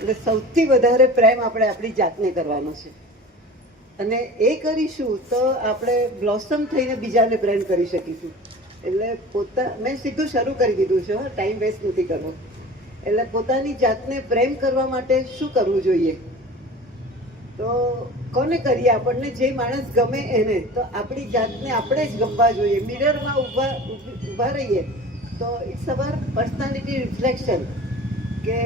એટલે સૌથી વધારે પ્રેમ આપણે આપણી જાતને કરવાનો છે, અને એ કરીશું તો આપણે બ્લોસમ થઈને બીજાને પ્રેમ કરી શકીશું. એટલે મેં સીધું શરૂ કરી દીધું છે, ટાઈમ વેસ્ટ નથી કરવો. એટલે પોતાની જાતને પ્રેમ કરવા માટે શું કરવું જોઈએ? તો કોને કરીએ? આપણને જે માણસ ગમે એને. તો આપણી જાતને આપણે જ ગમવા જોઈએ. મિરરમાં ઊભા રહીએ તો ઇટ્સ અવર પર્સનાલિટી રિફ્લેક્શન, કે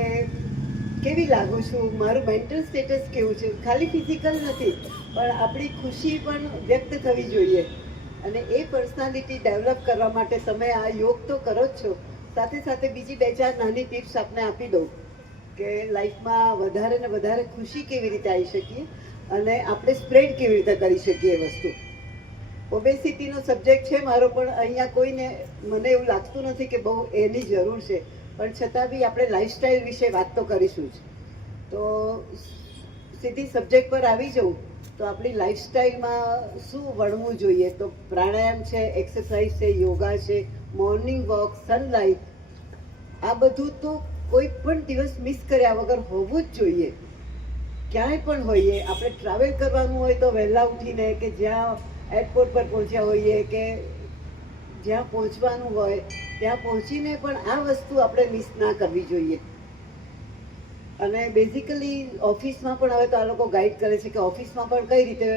કેવી લાગુ છું, મારું મેન્ટલ સ્ટેટસ કેવું છે. ખાલી ફિઝિકલ નથી, પણ આપણી ખુશી પણ વ્યક્ત થવી જોઈએ. અને એ પર્સનાલિટી ડેવલપ કરવા માટે તમે આ યોગ તો કરો જ છો, સાથે સાથે બીજી 2-4 નાની ટિપ્સ આપને આપી દઉં કે લાઈફમાં વધારે ને વધારે ખુશી કેવી રીતે આવી શકીએ અને આપણે સ્પ્રેડ કેવી રીતે કરી શકીએ એ વસ્તુ. ઓબેસિટીનો સબ્જેક્ટ છે મારો, પણ અહીંયા કોઈને મને એવું લાગતું નથી કે બહુ એની જરૂર છે, પણ છતાં બી આપણે લાઈફસ્ટાઈલ વિશે વાત તો કરીશું જ. તો સીધી સબ્જેક્ટ પર આવી જવું તો આપણી લાઈફસ્ટાઈલમાં શું વળવું જોઈએ? તો પ્રાણાયામ છે, એક્સરસાઇઝ છે, યોગા છે, મોર્નિંગ વોક, સનલાઇટ, આ બધું તો કોઈ પણ દિવસ મિસ કર્યા વગર હોવું જ જોઈએ. ક્યાંય પણ હોઈએ, આપણે ટ્રાવેલ કરવાનું હોય તો વહેલા ઉઠીને, કે જ્યાં એરપોર્ટ પર પહોંચ્યા હોઈએ, કે જ્યાં પહોંચવાનું હોય ત્યાં પહોંચીને પણ આ વસ્તુ આપણે મિસ ના કરવી જોઈએ. અને બેઝિકલી ઓફિસમાં પણ હવે તો આ લોકો ગાઈડ કરે છે કે ઓફિસમાં પણ કઈ રીતે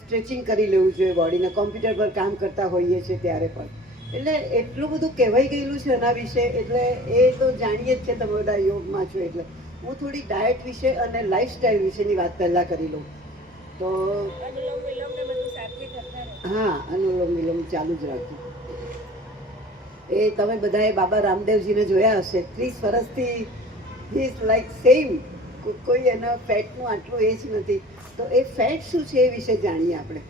સ્ટ્રેચિંગ કરી લેવું જોઈએ બોડીને. કોમ્પ્યુટર પર કામ કરતા હોઈએ છીએ ત્યારે પણ. એટલે એટલું બધું કહેવાઈ ગયેલું છે એના વિશે, એટલે એ તો જાણીએ જ છે, તમે બધા યોગમાં છો એટલે. હું થોડી ડાયટ વિશે અને લાઈફસ્ટાઈલ વિશેની વાત પહેલાં કરી લઉં. તો હા, અનુલોમ વિલોમ ચાલુ જ રાખજો. એ તમે બધાએ બાબા રામદેવજીને જોયા હશે, 30 વર્ષથી હી ઇઝ લાઈક સેમ. કોઈ એના ફેટનું આટલું એ જ નથી. તો એ ફેટ શું છે એ વિશે જાણીએ આપણે.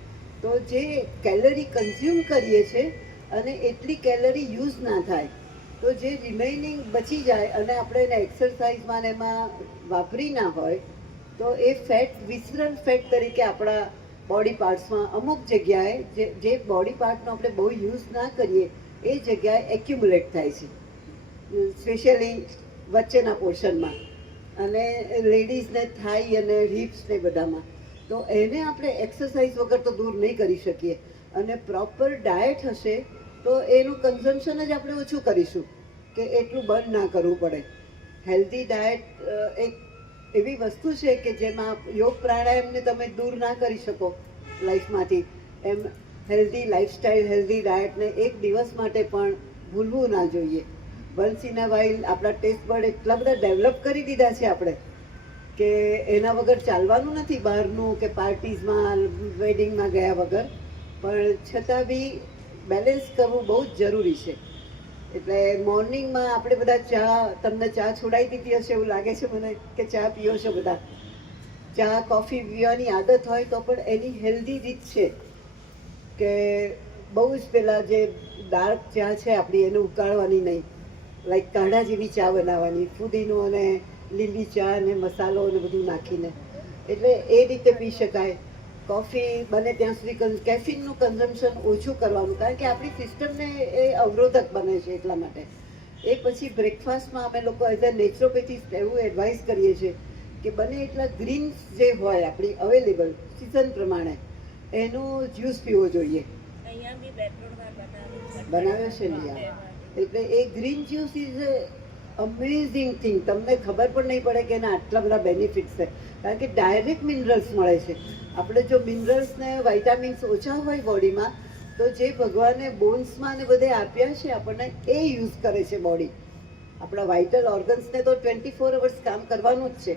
તો જે કેલરી કન્ઝ્યુમ કરીએ છીએ અને એટલી કેલરી યુઝ ના થાય, તો જે રિમેઇનિંગ બચી જાય અને આપણે એને એક્સરસાઇઝમાં એમાં વાપરી ના હોય, તો એ ફેટ વિસરલ ફેટ તરીકે આપણા બોડી પાર્ટ્સમાં અમુક જગ્યાએ, જે બોડી પાર્ટનો આપણે બહુ યુઝ ના કરીએ એ જગ્યાએ એક્યુમ્યુલેટ થાય છે, સ્પેશિયલી વચ્ચેના પોર્શનમાં, અને લેડીઝને થાઈ અને હિપ્સ ને બધામાં. તો એને આપણે એક્સરસાઇઝ વગર તો દૂર નહીં કરી શકીએ. અને પ્રોપર ડાયટ હશે તો એનું કન્ઝમ્પશન જ આપણે ઓછું કરીશું, કે એટલું બંધ ના કરવું પડે. હેલ્ધી ડાયટ એક એવી વસ્તુ છે કે જેમાં યોગ પ્રાણાયામને તમે દૂર ના કરી શકો લાઈફમાંથી, એમ હેલ્ધી લાઈફસ્ટાઈલ, હેલ્ધી ડાયટને એક દિવસ માટે પણ ભૂલવું ના જોઈએ. વન્સ ઇન અ વાઇલ આપણા ટેસ્ટ બર્ડ એટલા બધા ડેવલપ કરી દીધા છે આપણે, કે એના વગર ચાલવાનું નથી બહારનું, કે પાર્ટીઝમાં, વેડિંગમાં ગયા વગર. પણ છતાં બી બેલેન્સ કરવું બહુ જ જરૂરી છે. એટલે મોર્નિંગમાં આપણે બધા ચા, તમને ચા છોડાઈ દીધી હશે એવું લાગે છે મને, કે ચા પીઓ છો બધા. ચા કોફી પીવાની આદત હોય તો પણ એની હેલ્ધી રીત છે કે બહુ જ પેલા જે ડાર્ક ચા છે આપણી, એને ઉકાળવાની નહીં, લાઈક કાઢા જેવી ચા બનાવવાની, ફુદીનો અને લીલી ચા અને મસાલો અને બધું નાખીને. એટલે એ રીતે પી શકાય. કોફી બને ત્યાં સુધી કેફીનનું કન્ઝમ્પશન ઓછું કરવાનું, કારણ કે આપણી સિસ્ટમને એ અવરોધક બને છે એટલા માટે. એ પછી બ્રેકફાસ્ટમાં અમે લોકો એઝ અ નેચરોપેથિસ્ટ એવું એડવાઇસ કરીએ છીએ કે બને એટલા ગ્રીન્સ જે હોય આપણી અવેલેબલ સિઝન પ્રમાણે, એનો જ્યુસ પીવો જોઈએ. બનાવ્યો છે ને? એટલે એ green juice is amazing thing. તમને ખબર પણ નહીં પડે કે એના આટલા બધા બેનિફિટ્સ છે, કારણ કે ડાયરેક્ટ મિનરલ્સ મળે છે. આપણે જો મિનરલ્સ ને વાઇટામિન્સ ઓછા હોય બોડીમાં, તો જે ભગવાને બોન્સમાં ને બધે આપ્યા છે આપણને, એ યુઝ કરે છે બોડી. આપણા વાઇટલ ઓર્ગન્સને તો 24 અવર્સ કામ કરવાનું જ છે.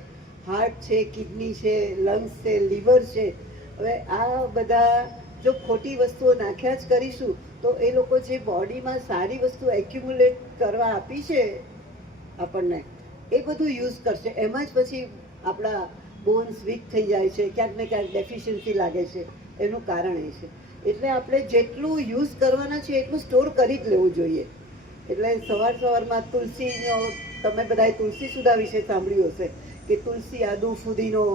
હાર્ટ છે, કિડની છે, લંગ્સ છે, લીવર છે. હવે આ બધા જો ખોટી વસ્તુઓ નાખ્યા જ કરીશું તો એ લોકો જે બોડીમાં સારી વસ્તુ એક્યુમ્યુલેટ કરવા આપી છે આપણને, એ બધું યુઝ કરશે. એમાં જ પછી આપણા બોન્સ વીક થઈ જાય છે, ક્યાંક ને ક્યાંક ડેફિશિયન્સી લાગે છે. એનું કારણ એ છે. એટલે આપણે જેટલું યુઝ કરવાના છે એટલું સ્ટોર કરી જ લેવું જોઈએ. એટલે સવારમાં તુલસીનો, તમે બધાએ તુલસી સુધા વિશે સાંભળ્યું હશે કે તુલસી, આદુ, ફુદીનો,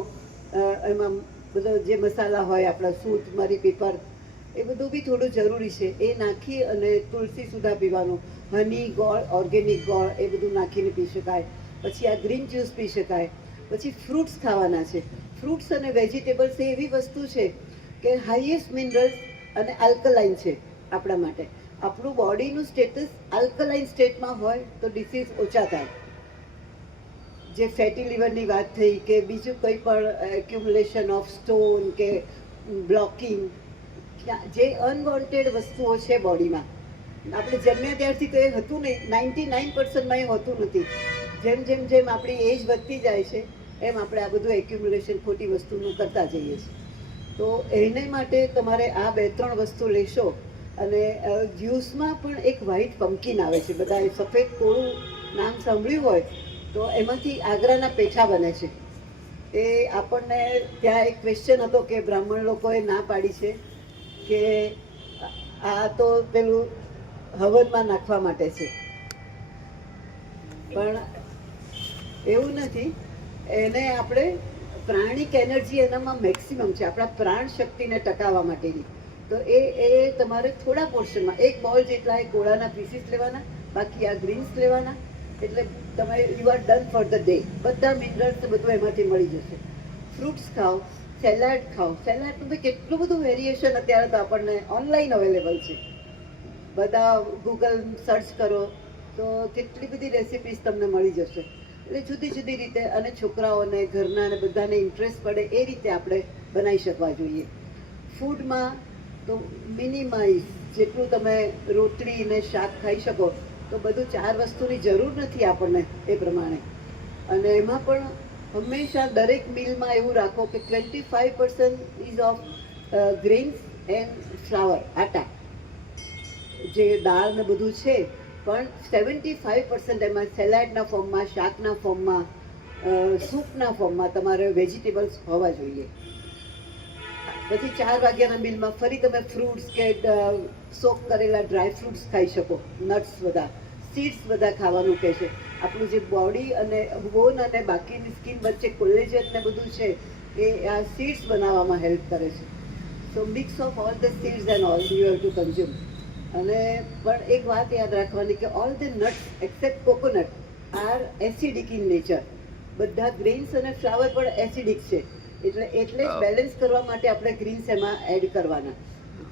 એમાં બધો જે મસાલા હોય આપણા, સૂંઠ, મરી, પીપર, એ બધું બી થોડું જરૂરી છે. એ નાખી અને તુલસી સુધા પીવાનું. હની, ગોળ, ઓર્ગેનિક ગોળ, એ બધું નાખીને પી શકાય. પછી આ ગ્રીન જ્યુસ પી શકાય. પછી ફ્રૂટ્સ ખાવાના છે. ફ્રૂટ્સ અને વેજીટેબલ્સ એ એવી વસ્તુ છે કે હાઈએસ્ટ મિનરલ્સ અને આલ્કલાઇન છે આપણા માટે. આપણું બોડીનું સ્ટેટસ આલ્કલાઇન સ્ટેટમાં હોય તો ડિસીઝ ઓછા થાય. જે ફેટી લિવરની વાત થઈ કે બીજું કંઈ પણ એક્યુમ્યુલેશન ઓફ સ્ટોન કે બ્લોકિંગ, જે અનવોન્ટેડ વસ્તુઓ છે બોડીમાં, આપણે જન્મ્યા ત્યારથી તો એ હતું નહીં, 99% એ હોતું નથી. જેમ જેમ જેમ આપણી એજ વધતી જાય છે એમ આપણે આ બધું એક્યુમ્યુલેશન ખોટી વસ્તુનું કરતા જઈએ છીએ. તો એને માટે તમારે આ 2-3 વસ્તુ લેશો. અને જ્યુસમાં પણ એક વ્હાઈટ પમ્પકિન આવે છે, બધાએ સફેદ કોળું નામ સાંભળ્યું હોય તો એમાંથી આગ્રાના પેઠા બને છે. એ આપણને ત્યાં એક ક્વેશ્ચન હતો કે બ્રાહ્મણ લોકોએ ના પાડી છે કે આ તો પેલું હવનમાં નાખવા માટે છે, પણ એવું નથી. એને આપણે પ્રાણિક એનર્જી એનામાં મેક્સિમમ છે, આપણા પ્રાણ શક્તિને ટકાવવા માટેની. તો એ તમારે થોડા પોર્શનમાં 1 બોલ જેટલા એ કોળાના પીસીસ લેવાના, બાકી આ ગ્રીન્સ લેવાના, એટલે તમે you are done for the day. બધા મિનરલ્સ બધું એમાંથી મળી જશે. ફ્રૂટ્સ ખાઓ, સેલાડ ખાઓ. સેલાડનું બી કેટલું બધું વેરિએશન અત્યારે તો આપણને ઓનલાઈન અવેલેબલ છે. બધા ગૂગલ સર્ચ કરો તો કેટલી બધી રેસિપીસ તમને મળી જશે. એટલે જુદી જુદી રીતે, અને છોકરાઓને ઘરના અને બધાને ઇન્ટરેસ્ટ પડે એ રીતે આપણે બનાવી શકવા જોઈએ. ફૂડમાં તો મિનિમાઇઝ, જેટલું તમે રોટલી ને શાક ખાઈ શકો તો બધું 4 વસ્તુની જરૂર નથી આપણને એ પ્રમાણે. અને એમાં પણ હંમેશા દરેક મિલમાં એવું રાખો કે 25% ease of grains and flower, આટા, જે દાળ ને બધું છે, પણ 75% એમાં સેલાડના ફોર્મમાં, શાકના ફોર્મમાં, સૂપના ફોર્મમાં તમારે વેજીટેબલ્સ હોવા જોઈએ. પછી 4 વાગ્યાના મિલમાં ફરી તમે ફ્રૂટ્સ કે સોક કરેલા ડ્રાય ફ્રૂટ્સ ખાઈ શકો, નટ્સ બધા, સીડ્સ બધા ખાવાનું કહે છે. આપણું જે બોડી અને બોન અને બાકીની સ્કિન વચ્ચે કોલેજન ને બધું છે એ આ સીડ્સ બનાવવામાં હેલ્પ કરે છે. So mix of all the seeds and all you have to consume. અને પણ એક વાત યાદ રાખવાની કે all the nuts except coconut are acidic in nature. બધા ગ્રેન્સ અને ફ્લાવર પણ એસિડિક છે, એટલે બેલેન્સ કરવા માટે આપણે ગ્રીન્સ એમાં એડ કરવાના.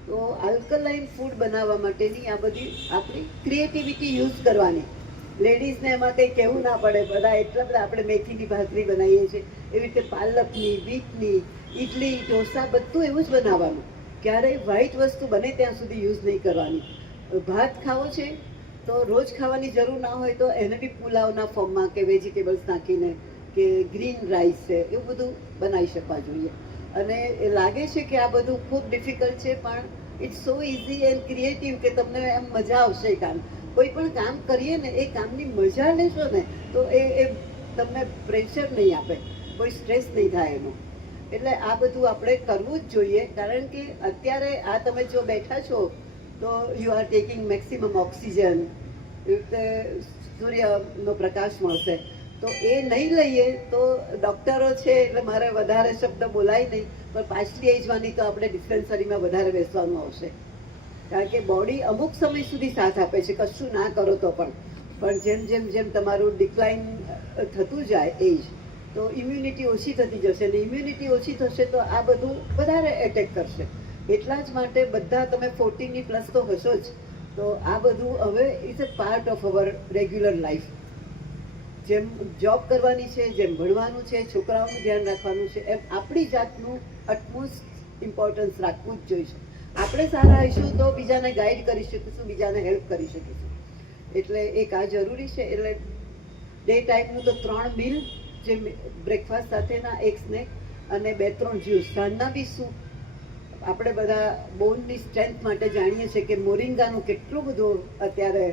તો આલ્કલાઇન ફૂડ બનાવવા માટેની આ બધી આપણી ક્રિએટિવિટી યુઝ કરવાની. લેડીઝને એમાં કંઈ કહેવું ના પડે, બધા એટલા બધા આપણે મેથીની ભાખરી બનાવીએ છીએ, એવી રીતે પાલકની, બીટની, ઇડલી, ઢોસા બધું એવું જ બનાવવાનું. ક્યારેય વ્હાઈટ વસ્તુ બને ત્યાં સુધી યુઝ નહીં કરવાની. ભાત ખાવો છે તો રોજ ખાવાની જરૂર ના હોય તો એને બી પુલાવના ફોર્મમાં કે વેજીટેબલ્સ નાખીને કે ગ્રીન રાઈસ છે એવું બધું બનાવી શકવા જોઈએ. અને એ લાગે છે કે આ બધું ખૂબ ડિફિકલ્ટ છે, પણ it's so easy and creative કે તમને એમ મજા આવશે. કામ કોઈ પણ કામ કરીએ ને એ કામની મજા લેશો ને તો એ તમને પ્રેશર નહીં આપે, કોઈ સ્ટ્રેસ નહીં થાય એનો. એટલે આ બધું આપણે કરવું જ જોઈએ, કારણ કે અત્યારે આ તમે જો બેઠા છો તો you are taking maximum oxygen, સૂર્યનો પ્રકાશ મળશે. તો એ નહીં લઈએ તો ડૉક્ટરો છે એટલે મારે વધારે શબ્દ બોલાય નહીં, પણ પાછલી એજવાની તો આપણે ડિસ્પેન્સરીમાં વધારે બેસવાનું આવશે. કારણ કે બોડી અમુક સમય સુધી સાથ આપે છે, કશું ના કરો તો પણ જેમ જેમ જેમ તમારું ડિક્લાઇન થતું જાય એજ, તો ઇમ્યુનિટી ઓછી થતી જશે, અને ઇમ્યુનિટી ઓછી થશે તો આ બધું વધારે એટેક કરશે. એટલા જ માટે બધા તમે 14ની પ્લસ તો હશો જ. તો આ બધું હવે is a part of our regular life. જેમ જોબ કરવાની છે, જેમ ભણવાનું છે, છોકરાઓનું ધ્યાન રાખવાનું છે, એમ આપણી જાતનું અટમોસ્ટ ઇમ્પોર્ટન્સ રાખવું જ જોઈએ. આપણે સારા હશું તો બીજાને ગાઈડ કરી શકીશું, બીજાને હેલ્પ કરી શકીશું. એટલે એક આ જરૂરી છે. એટલે ડે ટાઈમનું તો 3 મીલ, જે બ્રેકફાસ્ટ સાથેના, એક સ્નેક અને 2-3 જ્યુસ. સાંજના બી સૂપ. આપણે બધા બોનની સ્ટ્રેન્થ માટે જાણીએ છીએ કે મોરિંગાનું કેટલું બધું અત્યારે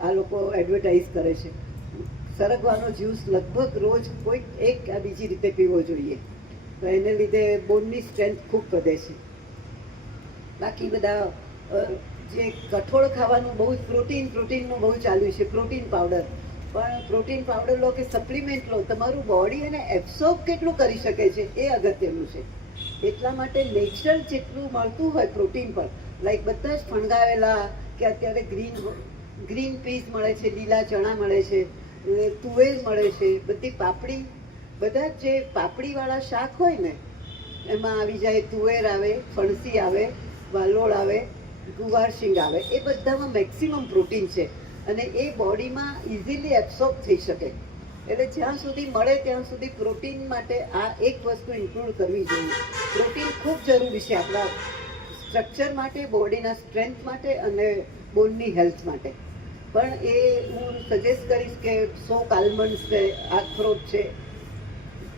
આ લોકો એડવર્ટાઇઝ કરે છે. સરગવાનો જ્યુસ લગભગ રોજ કોઈક એક બીજી રીતે પીવો જોઈએ, તો એને લીધે બોનની સ્ટ્રેન્થ ખૂબ વધે છે. બાકી બધા જે કઠોળ ખાવાનું બહુ જ પ્રોટીનનું બહુ ચાલ્યું છે, પ્રોટીન પાવડર. પણ પ્રોટીન પાવડર લો કે સપ્લિમેન્ટ લો, તમારું બોડી એને એબ્સોર્બ કેટલું કરી શકે છે એ અગત્યનું છે. એટલા માટે નેચરલ જેટલું મળતું હોય પ્રોટીન પર, લાઈક બધા જ ફણગાવેલા કે અત્યારે ગ્રીન પીસ મળે છે, લીલા ચણા મળે છે, તુવેર મળે છે, બધી પાપડી બધા જ જે પાપડીવાળા શાક હોય ને એમાં આવી જાય તુવેર આવે, ફણસી આવે, વાલોળ આવે, ગુવાર શીંગ આવે, એ બધામાં મેક્સિમમ પ્રોટીન છે અને એ બોડીમાં ઇઝીલી એબ્સોર્બ થઈ શકે. એટલે જ્યાં સુધી મળે ત્યાં સુધી પ્રોટીન માટે આ એક વસ્તુ ઇન્ક્લુડ કરવી જોઈએ. પ્રોટીન ખૂબ જરૂરી છે આપણા સ્ટ્રક્ચર માટે, બોડીના સ્ટ્રેન્થ માટે અને બોનની હેલ્થ માટે. પણ એ હું સજેસ્ટ કરીશ કે સોક આલમંડ્સ છે, આખરોટ છે,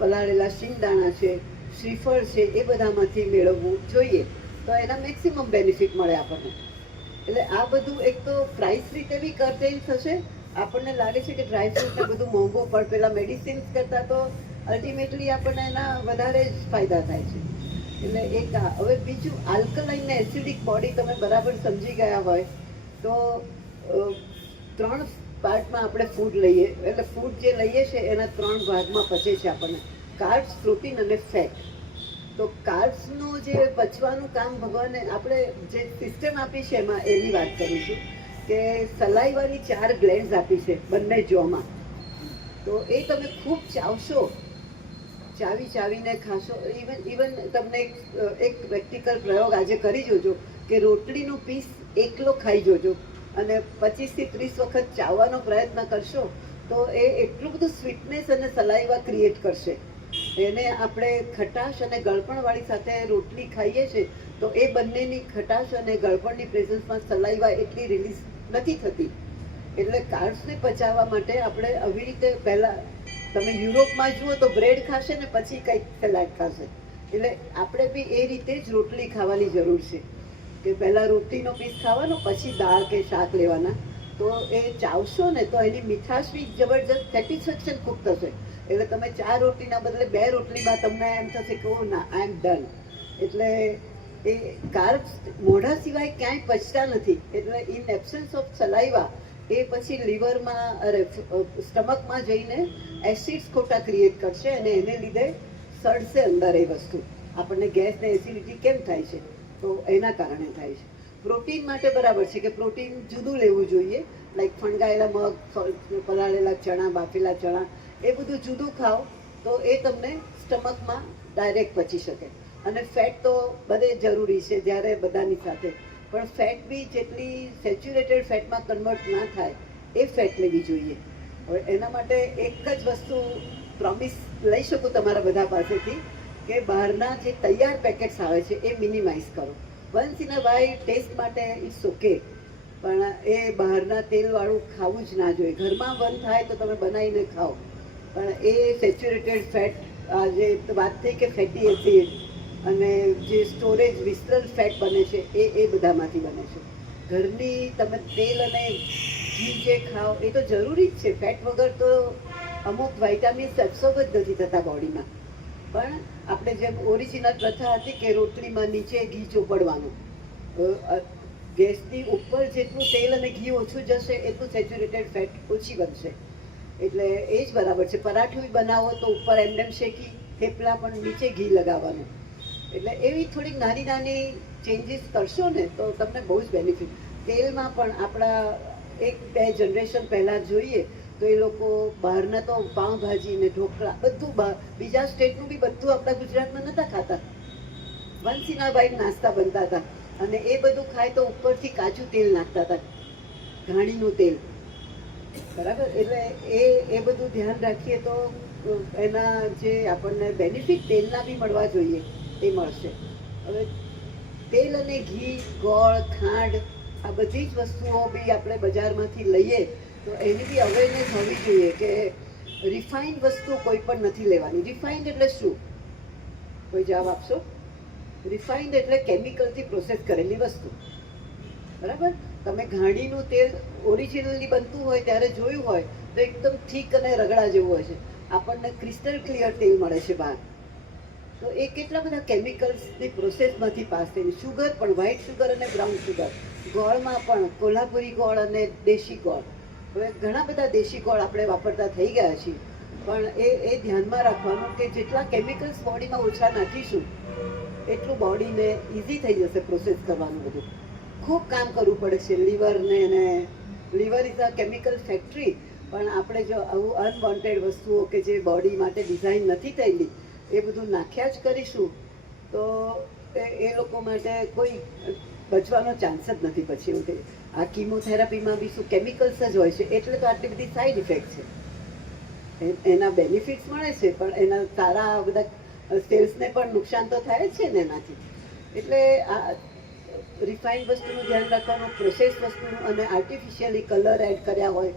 પલાળેલા શિંગદાણા છે, શ્રીફળ છે, એ બધામાંથી મેળવવું જોઈએ તો એના મેક્સિમમ બેનિફિટ મળે આપણને. એટલે આ બધું એક તો પ્રાઇસ રીતે બી કર્ટેલ થશે. આપણને લાગે છે કે ડ્રાયફ્રૂટને બધું મોંઘું પણ પેલા મેડિસિન્સ કરતાં તો અલ્ટિમેટલી આપણને એના વધારે જ ફાયદા થાય છે. એટલે એક હવે બીજું આલ્કલાઇન ને એસિડિક બોડી તમે બરાબર સમજી ગયા હોય તો 3 પાર્ટમાં આપણે ફૂડ લઈએ, એટલે ફૂડ જે લઈએ છીએ એના 3 ભાગમાં પચે છે આપણને: કાર્બ્સ, પ્રોટીન અને ફેટ. તો કાર્બ્સનું જે પચવાનું કામ ભગવાને આપણે જે સિસ્ટમ આપી છે એમાં એની વાત કરું છું કે સલાઈવાની 4 ગ્લેન્ડ્સ આપી છે બંને જોમાં. તો એ તમે ખૂબ ચાવશો, ચાવીને ખાશો. ઇવન તમને એક પ્રેક્ટિકલ પ્રયોગ આજે કરી જોજો કે રોટલીનું પીસ એકલો ખાઈ જોજો અને 25 થી 30 વખત ચાવવાનો પ્રયત્ન કરશો તો એ એટલું બધું સ્વીટનેસ અને સલાઈવા ક્રિએટ કરશે. એને આપણે ખટાશ અને ગળપણવાળી સાથે રોટલી ખાઈએ છીએ તો એ બંનેની ખટાશ અને ગળપણની પ્રેઝન્સમાં સલાઈવા એટલી રિલીઝ નથી થતી. એટલે કાર્બ્સને પચાવવા માટે આપણે આવી રીતે પહેલાં તમે યુરોપમાં જુઓ તો બ્રેડ ખાશે ને પછી કંઈક સલાડ ખાશે. એટલે આપણે બી એ રીતે જ રોટલી ખાવાની જરૂર છે કે પહેલાં રોટલીનો પીસ ખાવાનો, પછી દાળ કે શાક લેવાના. તો એ ચાવશો ને તો એની મીઠાશ બી જબરજસ્ત સેટિસ્ફેક્શન ખૂબ થશે. એટલે તમે 4 રોટલીના બદલે 2 રોટલીમાં તમને એમ થશે કે ઓ ના, આઈ એમ ડન. એટલે એ કાર્બ્સ મોઢા સિવાય ક્યાંય પચતા નથી. એટલે ઇન એબ્સન્સ ઓફ સલાઈવા એ પછી લીવરમાં સ્ટમકમાં જઈને એસિડ્સ ખોટા ક્રિએટ કરશે અને એને લીધે સડશે અંદર એ વસ્તુ. આપણને ગેસ ને એસિડિટી કેમ થાય છે? તો એના કારણે થાય છે. પ્રોટીન માટે બરાબર છે કે પ્રોટીન જુદું લેવું જોઈએ, લાઈક ફણગાયેલા મગ, પલાળેલા ચણા, બાફેલા ચણા, એ બધું જુદું ખાઓ તો એ તમને સ્ટમકમાં ડાયરેક્ટ પચી શકે. અને ફેટ તો બધે જરૂરી છે જ્યારે બધાની સાથે, પણ ફેટ બી જેટલી સેચ્યુરેટેડ ફેટમાં કન્વર્ટ ના થાય એ ફેટ લેવી જોઈએ. હવે એના માટે એક જ વસ્તુ પ્રોમિસ લઈ શકું તમારા બધા પાસેથી કે બહારના જે તૈયાર પેકેટ્સ આવે છે એ મિનિમાઇઝ કરો. Once in a while taste માટે ઇટ્સ ઓકે, પણ એ બહારના તેલવાળું ખાવું જ ના જોઈએ. ઘરમાં મન થાય તો તમે બનાવીને ખાઓ, પણ એ સેચ્યુરેટેડ ફેટ, જે વાત થઈ કે ફેટી એસિડ અને જે સ્ટોરેજ વિસ્તરણ ફેટ બને છે એ બધામાંથી બને છે. ઘરની તમે તેલ અને ઘી જે ખાઓ એ તો જરૂરી જ છે. ફેટ વગર તો અમુક વાઇટામિન્સ એબ્સોર્બ જ નથી થતા બોડીમાં. પણ આપણે જેમ ઓરિજિનલ પ્રથા હતી કે રોટલીમાં નીચે ઘી ચોપડવાનું, ગેસની ઉપર જેટલું તેલ અને ઘી ઓછું જશે એટલું સેચ્યુરેટેડ ફેટ ઓછી બનશે. એટલે એ જ બરાબર છે. પરાઠું બનાવો તો ઉપર એમનેમ શેકી, થેપલા પણ નીચે ઘી લગાવવાનું. એટલે એવી થોડીક નાની નાની ચેન્જીસ કરશો ને તો તમને બહુ જ બેનિફિટ. તેલમાં પણ આપણા 1-2 જનરેશન પહેલાં જોઈએ તો એ લોકો બહારના તો પાઉંભાજી ને ઢોકળા બધું બીજા સ્ટેટનું બી બધું આપણા ગુજરાતમાં નહોતા ખાતા. વન્સ ઇન અ વાઇલ નાસ્તા બનતા હતા અને એ બધું ખાય તો ઉપરથી કાચું તેલ નાખતા હતા, ઘાણીનું તેલ. બરાબર? એટલે એ બધું ધ્યાન રાખીએ તો એના જે આપણને બેનિફિટ તેલના બી મળવા જોઈએ એ મળશે. હવે તેલ અને ઘી, ગોળ, ખાંડ આ બધી જ વસ્તુઓ બી આપણે બજારમાંથી લઈએ તો એની બી અવેરનેસ હોવી જોઈએ કે રિફાઇન્ડ વસ્તુ કોઈ પણ નથી લેવાની. રિફાઇન્ડ એટલે શું? કોઈ જવાબ આપશો? રિફાઇન્ડ એટલે કેમિકલથી પ્રોસેસ કરેલી વસ્તુ. બરાબર? તમે ઘાણીનું તેલ ઓરિજિનલી બનતું હોય ત્યારે જોયું હોય તો એકદમ થીક અને રગડા જેવું હોય છે. આપણને ક્રિસ્ટલ ક્લિયર તેલ મળે છે બહાર. તો એ કેટલા બધા કેમિકલ્સની પ્રોસેસમાંથી પાસ થઈને, શુગર પણ વ્હાઇટ શુગર અને બ્રાઉન શુગર, ગોળમાં પણ કોલ્હાપુરી ગોળ અને દેશી ગોળ. હવે ઘણા બધા દેશી ગોળ આપણે વાપરતા થઈ ગયા છીએ, પણ એ ધ્યાનમાં રાખવાનું કે જેટલા કેમિકલ્સ બોડીમાં ઓછા નાખીશું એટલું બોડીને ઇઝી થઈ જશે પ્રોસેસ કરવાનું. બધું ખૂબ કામ કરવું પડે છે લીવરને, અને liver is a chemical factory. પણ આપણે જો આવું અનવોન્ટેડ વસ્તુઓ કે જે બોડી માટે ડિઝાઇન નથી થયેલી એ બધું નાખ્યા જ કરીશું તો એ લોકો માટે કોઈ બચવાનો ચાન્સ જ નથી પછી એવું થઈ. આ કીમોથેરાપીમાં બી શું કેમિકલ્સ જ હોય છે, એટલે તો આટલી બધી સાઈડ ઇફેક્ટ છે. એના બેનિફિટ્સ મળે છે પણ એના સારા બધા સેલ્સને પણ નુકસાન તો થાય જ છે ને એનાથી. એટલે આ રિફાઇન્ડ વસ્તુનું ધ્યાન રાખવાનું, પ્રોસેસ વસ્તુનું, અને આર્ટિફિશિયલી કલર એડ કર્યા હોય.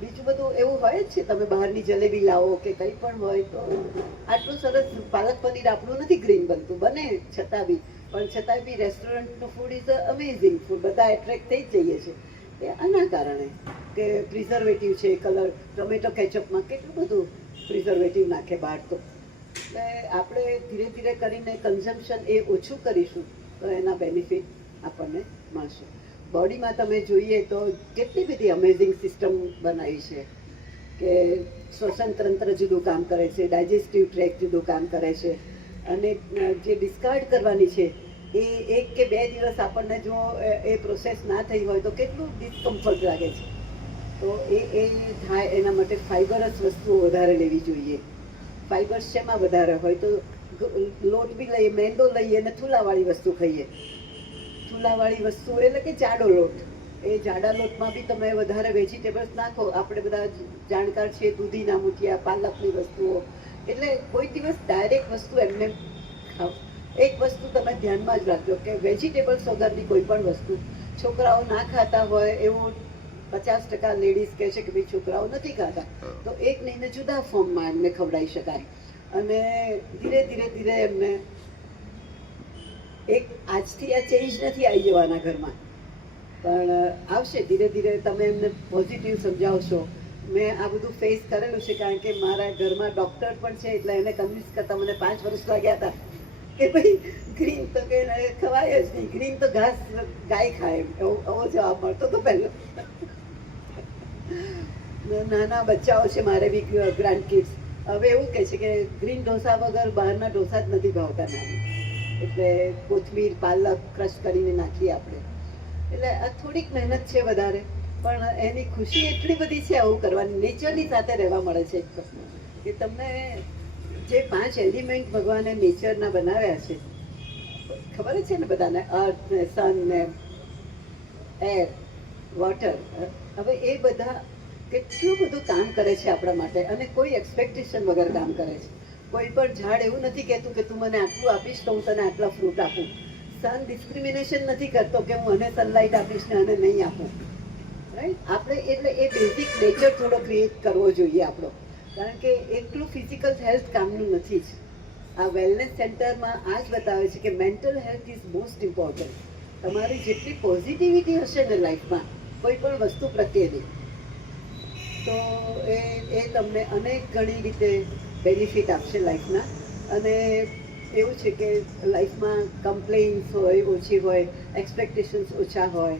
બીજું બધું એવું હોય જ છે, તમે બહારની જલેબી લાવો કે કંઈ પણ હોય તો આટલું સરસ પાલક પનીર આપણું નથી ગ્રીન બનતું, બને છતાં બી રેસ્ટોરન્ટનું ફૂડ ઇઝ અમેઝિંગ ફૂડ, બધા એટ્રેક્ટ થઈ જ જઈએ છે એ આના કારણે કે પ્રિઝર્વેટિવ છે. કલર ટોમેટો કેચઅપમાં કેટલું બધું પ્રિઝર્વેટિવ નાખે બહાર તો. એટલે આપણે ધીરે ધીરે કરીને કન્ઝમ્પશન એ ઓછું કરીશું તો એના બેનિફિટ આપણને મળશે. બોડીમાં તમે જોઈએ તો કેટલી બધી અમેઝિંગ સિસ્ટમ બનાવી છે કે શ્વસન તંત્ર જુદું કામ કરે છે, ડાયજેસ્ટિવ ટ્રેક જુદું કામ કરે છે, અને જે ડિસ્કાર્ડ કરવાની છે એ 1 કે 2 દિવસ આપણને જો એ પ્રોસેસ ના થઈ હોય તો કેટલું ડિસ્કમ્ફર્ટ લાગે છે. તો એ થાય એના માટે ફાઈબરસ વસ્તુઓ વધારે લેવી જોઈએ. ફાઈબર્સ શેમાં વધારે હોય તો લોટ બી લઈએ, મેંદો લઈએ અને થૂલાવાળી વસ્તુ ખાઈએ. થૂલાવાળી વસ્તુ એટલે કે જાડો લોટ, એ જાડા લોટમાં બી તમે વધારે વેજીટેબલ્સ નાખો. આપણે બધા જાણકાર છીએ દૂધીના મૂઠિયા, પાલકની વસ્તુઓ. એટલે કોઈ દિવસ ડાયરેક્ટ વસ્તુ એમને ખાવ. એક વસ્તુ તમે ધ્યાનમાં જ રાખજો કે વેજીટેબલ્સ વગરની કોઈ પણ વસ્તુ છોકરાઓ ના ખાતા હોય એવું 50% લેડીઝ કહે છે કે ભાઈ છોકરાઓ નથી ખાતા, તો એક નહીં ને જુદા ફોર્મમાં એમને ખવડાવી શકાય. અને ધીરે ધીરે એમને એક આજથી આ ચેન્જ નથી આવી જવાના ઘરમાં, પણ આવશે ધીરે ધીરે. તમે એમને પોઝિટિવ સમજાવશો. મેં આ બધું ફેસ કરેલું છે કારણ કે મારા ઘરમાં ડૉક્ટર પણ છે, એટલે એને કન્વિન્સ કરતા મને 5 વર્ષ લાગ્યા હતા કે ભાઈ ગ્રીન તો કે ખવાય જ નહીં, ગ્રીન તો ઘાસ ગાય ખાય, એવો જવાબ મળતો હતો પહેલો. નાના બચ્ચાઓ છે મારે બી ગ્રાન્ડ કિડ્સ, હવે એવું કહે છે કે ગ્રીન ઢોસા વગર બહારના ઢોસા જ નથી ભાવતા નાની. એટલે કોથમીર પાલક ક્રશ કરીને નાખીએ આપણે. એટલે આ થોડીક મહેનત છે વધારે, પણ એની ખુશી એટલી બધી છે આવું કરવાની. નેચરની સાથે રહેવા મળે છે કે તમને જે 5 એલિમેન્ટ ભગવાને નેચરના બનાવ્યા છે, ખબર જ છે ને બધાને, અર્થ ને સન ને એર, વોટર. હવે એ બધા કેટલું બધું કામ કરે છે આપણા માટે, અને કોઈ એક્સપેક્ટેશન વગર કામ કરે છે. કોઈ પણ ઝાડ એવું નથી કહેતું કે તું મને આટલું આપીશ તો હું તને આટલા ફ્રૂટ આપું. સન ડિસ્ક્રિમિનેશન નથી કરતો કે હું આને સનલાઇટ આપીશ ને આને નહીં આપું. રાઈટ? આપણે એટલે એ બેઝિક નેચર થોડો ક્રિએટ કરવો જોઈએ આપણો, કારણ કે એટલું ફિઝિકલ હેલ્થ કામનું નથી જ. આ વેલનેસ સેન્ટરમાં આ જ બતાવે છે કે mental health is most important. તમારી જેટલી પોઝિટિવિટી હશે ને લાઈફમાં કોઈ પણ વસ્તુ પ્રત્યેની, તો એ તમને અનેક ઘણી રીતે બેનિફિટ આપશે લાઈફના. અને એવું છે કે લાઈફમાં કમ્પ્લેન્સ હોય ઓછી હોય, એક્સપેક્ટેશન્સ ઓછા હોય,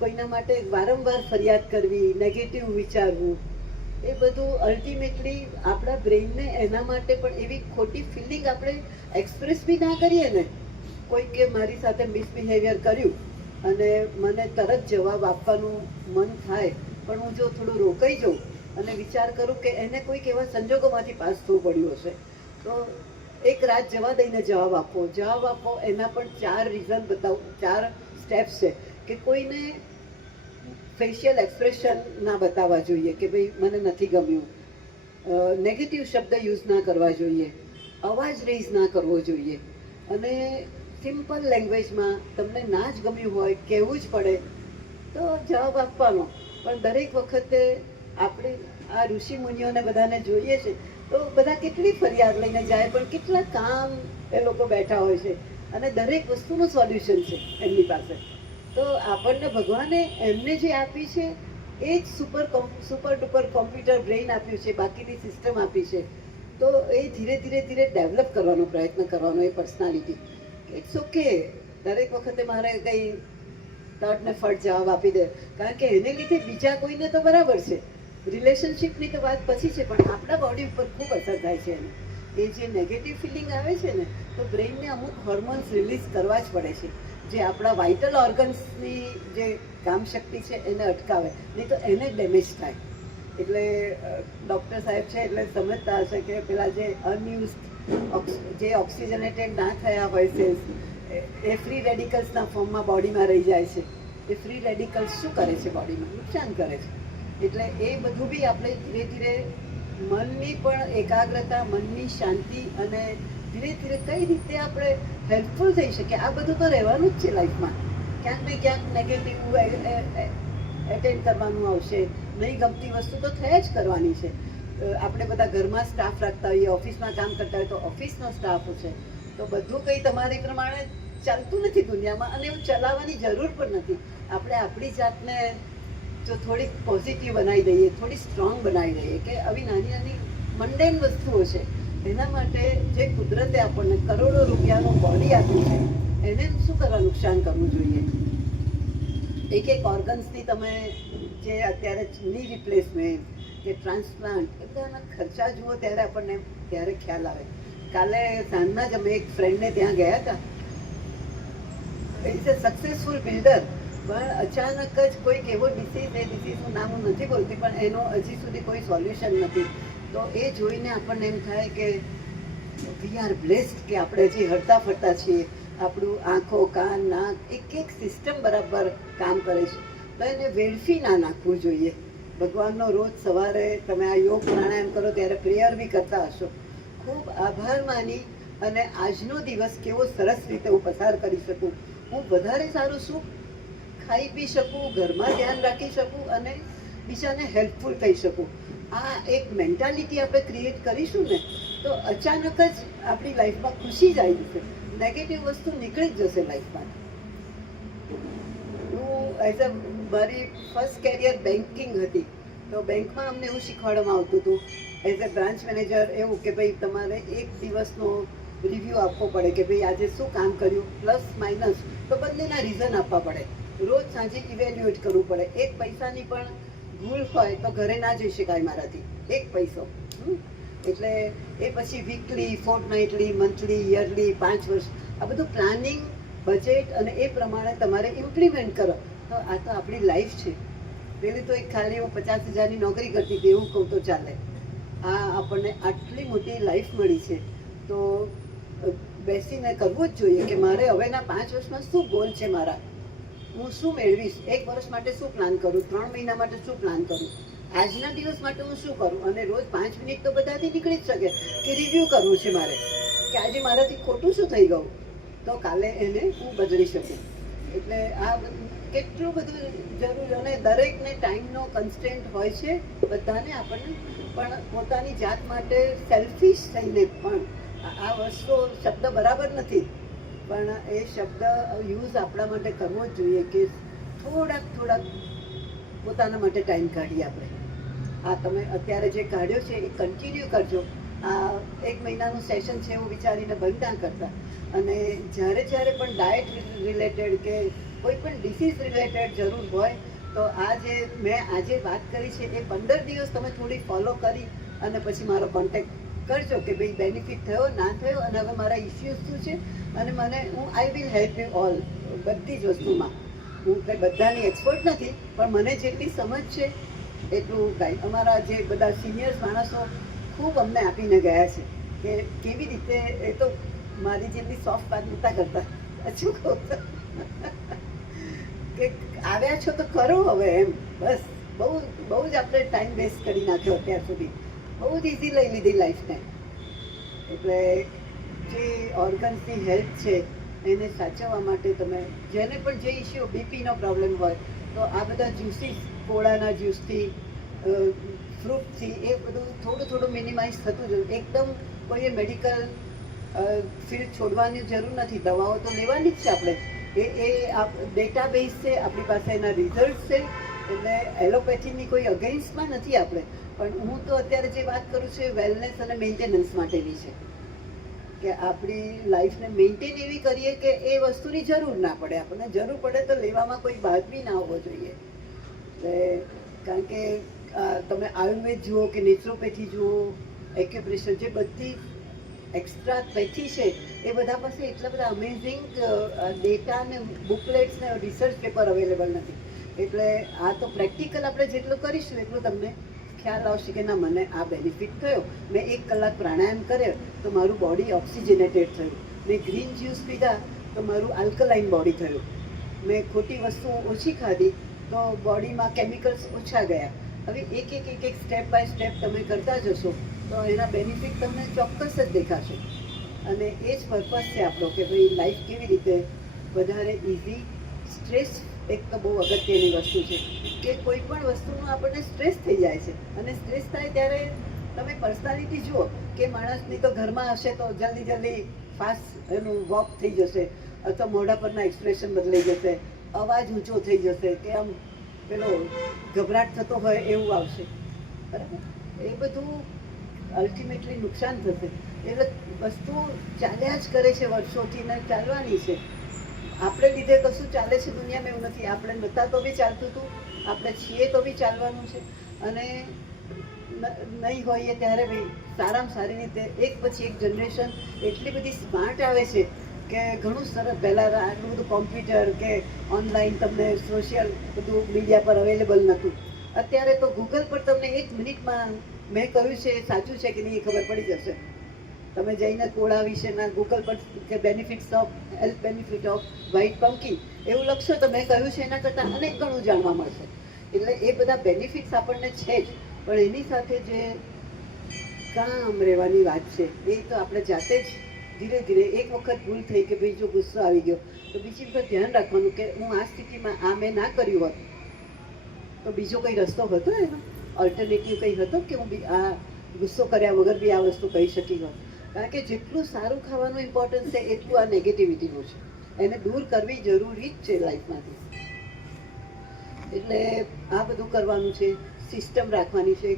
કોઈના માટે વારંવાર ફરિયાદ કરવી, નેગેટિવ વિચારવું, એ બધું અલ્ટિમેટલી આપણા બ્રેઇનને એના માટે પણ એવી ખોટી ફિલિંગ આપણે એક્સપ્રેસ બી ના કરીએ ને. કોઈ કે મારી સાથે મિસબિહેવિયર કર્યું અને મને તરત જવાબ આપવાનું મન થાય, પણ હું જો થોડું રોકાઈ જાઉં અને વિચાર કરું કે એને કોઈક એવા સંજોગોમાંથી પાસ થવું પડ્યું હશે, તો એક રાત જવા દઈને જવાબ આપો. એના પણ 4 રીઝન બતાવું, 4 સ્ટેપ્સ છે કે કોઈને ફેશિયલ એક્સપ્રેશન ના બતાવવા જોઈએ કે ભાઈ મને નથી ગમ્યું, નેગેટિવ શબ્દ યુઝ ના કરવા જોઈએ, અવાજ રેઝ ના કરવો જોઈએ, અને સિમ્પલ લેંગ્વેજમાં તમને ના જ ગમ્યું હોય કહેવું જ પડે તો જવાબ આપવાનો. પણ દરેક વખતે આપણે આ ઋષિ મુનિઓને બધાને જોઈએ છે તો બધા કેટલી ફરિયાદ લઈને જાય, પણ કેટલા કામ એ લોકો બેઠા હોય છે, અને દરેક વસ્તુનું સોલ્યુશન છે એમની પાસે. તો આપણને ભગવાને એમને જે આપી છે એ જ સુપર ડુપર કોમ્પ્યુટર બ્રેઇન આપ્યું છે, બાકીની સિસ્ટમ આપી છે. તો એ ધીરે ધીરે ડેવલપ કરવાનો પ્રયત્ન કરવાનો, એ પર્સનાલિટી. ઇટ્સ ઓકે, દરેક વખતે મારે કંઈ તટ ને ફટ જવાબ આપી દે, કારણ કે એને લીધે બીજા કોઈને તો બરાબર છે, રિલેશનશિપની તો વાત પછી છે, પણ આપણા બોડી ઉપર ખૂબ અસર થાય છે એને. એ જે નેગેટિવ ફિલિંગ આવે છે ને, તો બ્રેઇનને અમુક હોર્મોન્સ રિલીઝ કરવા જ પડે છે, જે આપણા વાઇટલ ઓર્ગન્સની જે કામ શક્તિ છે એને અટકાવે, નહીં તો એને ડેમેજ થાય. એટલે ડૉક્ટર સાહેબ છે એટલે સમજતા હશે કે પેલા જે અનયુઝ જે ઓક્સિજનેટેડ ના થયા હોય સેલ્સ એ ફ્રી રેડિકલ્સના ફોર્મમાં બોડીમાં રહી જાય છે. એ ફ્રી રેડિકલ્સ શું કરે છે બોડીમાં? નુકસાન કરે છે. એટલે એ બધું બી આપણે ધીરે ધીરે મનની પણ એકાગ્રતા, મનની શાંતિ અને ધીરે ધીરે કઈ રીતે આપણે હેલ્પફુલ થઈ શકીએ, આ બધું તો રહેવાનું જ છે લાઈફમાં. ક્યાંક ને ક્યાંક નેગેટિવ એટેન્ડ કરવાનું આવશે, નહીં ગમતી વસ્તુ તો થયા જ કરવાની છે. આપણે બધા ઘરમાં સ્ટાફ રાખતા હોઈએ, ઓફિસમાં કામ કરતા હોય તો ઓફિસનો સ્ટાફ છે, તો બધું કંઈ તમારી પ્રમાણે ચાલતું નથી દુનિયામાં, અને એવું ચલાવવાની જરૂર પણ નથી. આપણે આપણી જાતને જો થોડીક પોઝિટિવ બનાવી દઈએ, થોડી સ્ટ્રોંગ બનાવી દઈએ કે આવી નાની નાની મંડેન વસ્તુઓ છે, એના માટે જે કુદરતે આપણને કરોડો રૂપિયાનું બોડી આપ્યું છે એને શું કરવા નુકસાન કરવું જોઈએ? એક એક ઓર્ગન્સની તમે જે અત્યારે ની રિપ્લેસમેન્ટ કે ટ્રાન્સપ્લાન્ટ એ બધાના ખર્ચા જુઓ ત્યારે આપણને ત્યારે ખ્યાલ આવે. કાલે સાંજના જ અમે એક ફ્રેન્ડને ત્યાં ગયા હતા. ઇઝ અ સક્સેસફુલ બિલ્ડર, પણ અચાનક જ કોઈક એવો ડિસીઝ, એ ડિસીઝનું નામ હું નથી બોલતી, પણ એનો હજી સુધી કોઈ સોલ્યુશન નથી. તો એ જોઈને આપણને એમ થાય કે વી આર બ્લેસ્ડ કે આપણે હજી હરતા ફરતા છીએ, આપણું આંખો, કાન, નાક એક એક સિસ્ટમ બરાબર કામ કરે છે. તો એને વેડફી ના નાખવું જોઈએ. ભગવાનનો રોજ સવારે તમે આ યોગ પ્રાણાયામ કરો ત્યારે પ્રેયર બી કરતા હશો. ખૂબ આભાર માની અને આજનો દિવસ કેવો સરસ રીતે હું પસાર કરી શકું, હું વધારે સારું શું ખાઈ પી શકું, ઘરમાં ધ્યાન રાખી શકું અને બીજાને હેલ્પફુલ થઈ શકું, આ એક મેન્ટાલિટી આપણે ક્રિએટ કરીશું ને તો અચાનક જ આપણી લાઈફમાં ખુશી જ આવી જશે. નેગેટિવ વસ્તુ નીકળી જ જશે લાઈફમાં. હું એઝ અ મારી ફર્સ્ટ કેરિયર બેન્કિંગ હતી, તો બેંકમાં અમને એવું શીખવાડવામાં આવતું હતું એઝ અ બ્રાન્ચ મેનેજર એવું કે ભાઈ તમારે એક દિવસનો રિવ્યૂ આપવો પડે કે ભાઈ આજે શું કામ કર્યું, પ્લસ માઇનસ, તો બંનેના રીઝન આપવા પડે. રોજ સાંજે ઇવેલ્યુએટ કરવું પડે. એક પૈસાની પણ ભૂલ હોય તો ઘરે ના જઈ શકાય મારાથી, એક પૈસો. એટલે એ પછી વીકલી, ફોર્ટનાઇટલી, મંથલી, યરલી, 5 વર્ષ આ બધું પ્લાનિંગ, બજેટ અને એ પ્રમાણે તમારે ઇમ્પ્લિમેન્ટ કરો. તો આ તો આપણી લાઈફ છે. પેલી તો એક ખાલી હું 50,000ની નોકરી કરતી હતી એવું કહું તો ચાલે. આ આપણને આટલી મોટી લાઈફ મળી છે તો બેસીને કરવું જ જોઈએ કે મારે હવેના 5 વર્ષમાં શું ગોલ છે મારા, હું શું મેળવીશ, 1 વર્ષ માટે શું પ્લાન કરું, 3 મહિના માટે શું પ્લાન કરું, આજના દિવસ માટે હું શું કરું. અને રોજ 5 મિનિટ તો બધાથી નીકળી જ શકે કે રિવ્યૂ કરવું છે મારે કે આજે મારાથી ખોટું શું થઈ ગયું, તો કાલે એને હું બદલી શકું. એટલે આ કેટલું બધું જરૂરી, અને દરેકને ટાઈમનો કન્સ્ટન્ટ હોય છે બધાને, આપણને પણ પોતાની જાત માટે સેલ્ફિશ થઈને પણ આ વસ્તુ શબ્દ બરાબર નથી, પણ એ શબ્દ યુઝ આપણા માટે કરવો જ જોઈએ કે થોડાક પોતાના માટે ટાઈમ કાઢીએ આપણે. આ તમે અત્યારે જે કાઢ્યો છે એ કન્ટિન્યુ કરજો. આ 1 મહિનાનું સેશન છે એવું વિચારીને બંધ ના કરતા. અને જ્યારે પણ ડાયટ રિલેટેડ કે કોઈ પણ ડિસીઝ રિલેટેડ જરૂર હોય તો આ જે મેં આજે વાત કરી છે એ 15 દિવસ તમે થોડી ફોલો કરી અને પછી મારો કોન્ટેક્ટ કરજો કે ભાઈ બેનિફિટ થયો ના થયો અને હવે મારા ઇસ્યુઝ શું છે, અને હું I will help you all. બધી જ વસ્તુમાં હું કંઈ બધાની એક્સપર્ટ નથી, પણ મને જેટલી સમજ છે એટલું કાંઈ. અમારા જે બધા સિનિયર્સ માણસો ખૂબ અમને આપીને ગયા છે કે કેવી રીતે, એ તો મારી જેટલી સોફ્ટ વાત નહોતા કરતા. શું કહું કે આવ્યા છો તો કરો હવે એમ, બસ. બહુ જ આપણે ટાઈમ વેસ્ટ કરી નાખ્યો અત્યાર સુધી, બહુ જ ઇઝી લઈ લીધી લાઈફને. એટલે જે ઓર્ગન્સની હેલ્થ છે એને સાચવવા માટે તમે જેને પણ જે ઇસ્યુ, બીપીનો પ્રોબ્લેમ હોય તો આ બધા જ્યુસીસ, કોળાના જ્યુસથી, ફ્રૂટથી એ બધું થોડું મિનિમાઇઝ થતું જોઈએ. એકદમ કોઈએ મેડિકલ ફિલ્ડ છોડવાની જરૂર નથી, દવાઓ તો લેવાની જ છે આપણે. એ ડેટાબેઝ છે આપણી પાસે, એના રિઝલ્ટ છે. એટલે એલોપેથીની કોઈ અગેન્સ્ટમાં નથી આપણે, પણ હું તો અત્યારે જે વાત કરું છું એ વેલનેસ અને મેન્ટેનન્સ માટેની છે કે આપણી લાઈફને મેન્ટેન એવી કરીએ કે એ વસ્તુની જરૂર ના પડે. આપણને જરૂર પડે તો લેવામાં કોઈ બાદ બી ના હોવો જોઈએ. એટલે કારણ કે તમે આયુર્વેદ જુઓ કે નેચરોપેથી જુઓ, એક્યુપ્રેશર, જે બધી એક્સ્ટ્રા પેથી છે એ બધા પાસે એટલા બધા અમેઝિંગ ડેટા ને બુકલેટ્સ ને રિસર્ચ પેપર અવેલેબલ નથી. એટલે આ તો પ્રેક્ટિકલ આપણે જેટલું કરીશું એટલું તમને ખ્યાલ આવશે કે ના મને આ બેનિફિટ થયો. મેં 1 કલાક પ્રાણાયામ કર્યો તો મારું બોડી ઓક્સિજનેટેડ થયું. મેં ગ્રીન જ્યુસ પીધા તો મારું આલ્કલાઇન બોડી થયું. મેં ખોટી વસ્તુઓ ઓછી ખાધી તો બોડીમાં કેમિકલ્સ ઓછા ગયા. હવે એક સ્ટેપ બાય સ્ટેપ તમે કરતા જશો તો એના બેનિફિટ તમને ચોક્કસ જ દેખાશે. અને એ જ પર્પઝ છે આપણો કે ભાઈ લાઈફ કેવી રીતે વધારે ઇઝી. સ્ટ્રેસ એક તો બહુ અગત્યની વસ્તુ છે કે કોઈ પણ વસ્તુનો આપણને સ્ટ્રેસ થઈ જાય છે. અને સ્ટ્રેસ થાય ત્યારે તમે પર્સનાલિટી જુઓ કે માણસની તો ઘરમાં હશે તો જલ્દી ફાસ્ટ એનું વોક થઈ જશે, અથવા મોઢા પરના એક્સપ્રેશન બદલાઈ જશે, અવાજ ઊંચો થઈ જશે કે આમ પેલો ગભરાટ થતો હોય એવું આવશે. બરાબર? એ બધું અલ્ટિમેટલી નુકસાન થશે. એટલે વસ્તુ ચાલ્યા જ કરે છે વર્ષોથી ને ચાલવાની છે. આપણે લીધે કશું ચાલે છે દુનિયામાં એવું નથી. આપણે નહોતા તો બી ચાલતું હતું, આપણે છીએ તો બી ચાલવાનું છે. અને નહીં હોઈએ ત્યારે ભાઈ સારામાં સારી રીતે એક પછી એક જનરેશન એટલી બધી સ્માર્ટ આવે છે કે ઘણું સરસ. પહેલાં આટલું બધું કોમ્પ્યુટર કે ઓનલાઈન તમને સોશિયલ બધું મીડિયા પર અવેલેબલ નહોતું. અત્યારે તો ગૂગલ પર તમને 1 મિનિટમાં મેં કહ્યું છે સાચું છે કે નહીં એ ખબર પડી જશે. તમે જઈને કોળા વિશેના ગૂગલ પર કે benefits of health benefit of white pumpkin એવું લખશો તો મેં કહ્યું છે એના કરતાં અનેક ગણું જાણવા મળશે. એટલે એ બધા બેનિફિટ્સ આપણને છે જ, પણ એની સાથે જે કામ રહેવાની વાત છે એ તો આપણે જાતે જ ધીરે ધીરે. એક વખત ભૂલ થઈ કે ભાઈ જો ગુસ્સો આવી ગયો તો બીજી વખત ધ્યાન રાખવાનું કે હું આ સ્થિતિમાં આ મેં ના કર્યું હોત તો બીજો કંઈ રસ્તો હતો એનો, ઓલ્ટરનેટિવ કંઈ હતો કે હું આ ગુસ્સો કર્યા વગર બી આ વસ્તુ કહી શકી હોત. કારણ કે જેટલું સારું ખાવાનું ઇમ્પોર્ટન્સ છે એટલું આ નેગેટિવિટીનું છે. એને દૂર કરવી જરૂરી જ છે લાઈફમાંથી. એટલે આ બધું કરવાનું છે, સિસ્ટમ રાખવાની છે.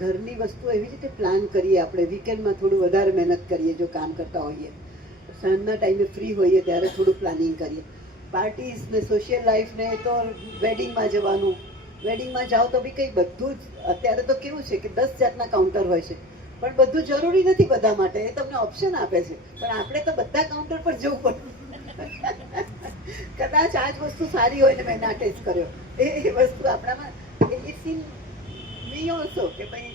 ઘરની વસ્તુ એવી રીતે પ્લાન કરીએ આપણે. વીકેન્ડમાં થોડું વધારે મહેનત કરીએ જો કામ કરતા હોઈએ. સાંજના ટાઈમે ફ્રી હોઈએ ત્યારે થોડું પ્લાનિંગ કરીએ. પાર્ટીઝ ને સોશિયલ લાઈફ ને તો વેડિંગમાં જવાનું. વેડિંગમાં જાઓ તો બી કંઈ બધું જ અત્યારે તો કેવું છે કે 10 જાતના કાઉન્ટર હોય છે, પણ બધું જરૂરી નથી બધા માટે. એ તમને ઓપ્શન આપે છે, પણ આપણે તો બધા કાઉન્ટર પર જવું પડે. કદાચ આ જ વસ્તુ સારી હોય ને મેં ના ટેસ્ટ કર્યો એ વસ્તુ આપણામાં ઇટ્સ ઇન મી ઓલ્સો કે ભાઈ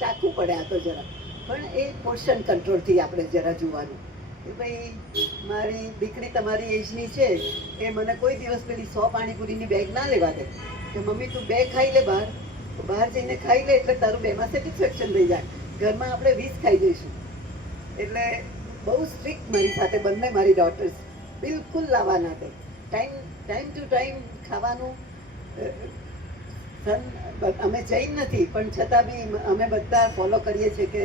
ચાખવું પડે આ તો જરા. પણ એ પોર્શન કંટ્રોલથી આપણે જરા જોવાનું કે ભાઈ મારી દીકરી તમારી એજની છે એ મને કોઈ દિવસ પેલી 100 પાણીપુરીની બેગ ના લેવા દે કે મમ્મી તું 2 ખાઈ લે બહાર જઈને ખાઈ લે એટલે તારું 2માં સેટિસ્ફેક્શન થઈ જાય. ઘરમાં આપણે 20 ખાઈ જઈશું. એટલે બહુ સ્ટ્રિક્ટ મારી સાથે બંને મારી ડોટર્સ. બિલકુલ લાવવા ના દે. ટાઈમ ટુ ટાઈમ ખાવાનું. અમે જૈન નથી પણ છતાં બી અમે બધા ફોલો કરીએ છીએ કે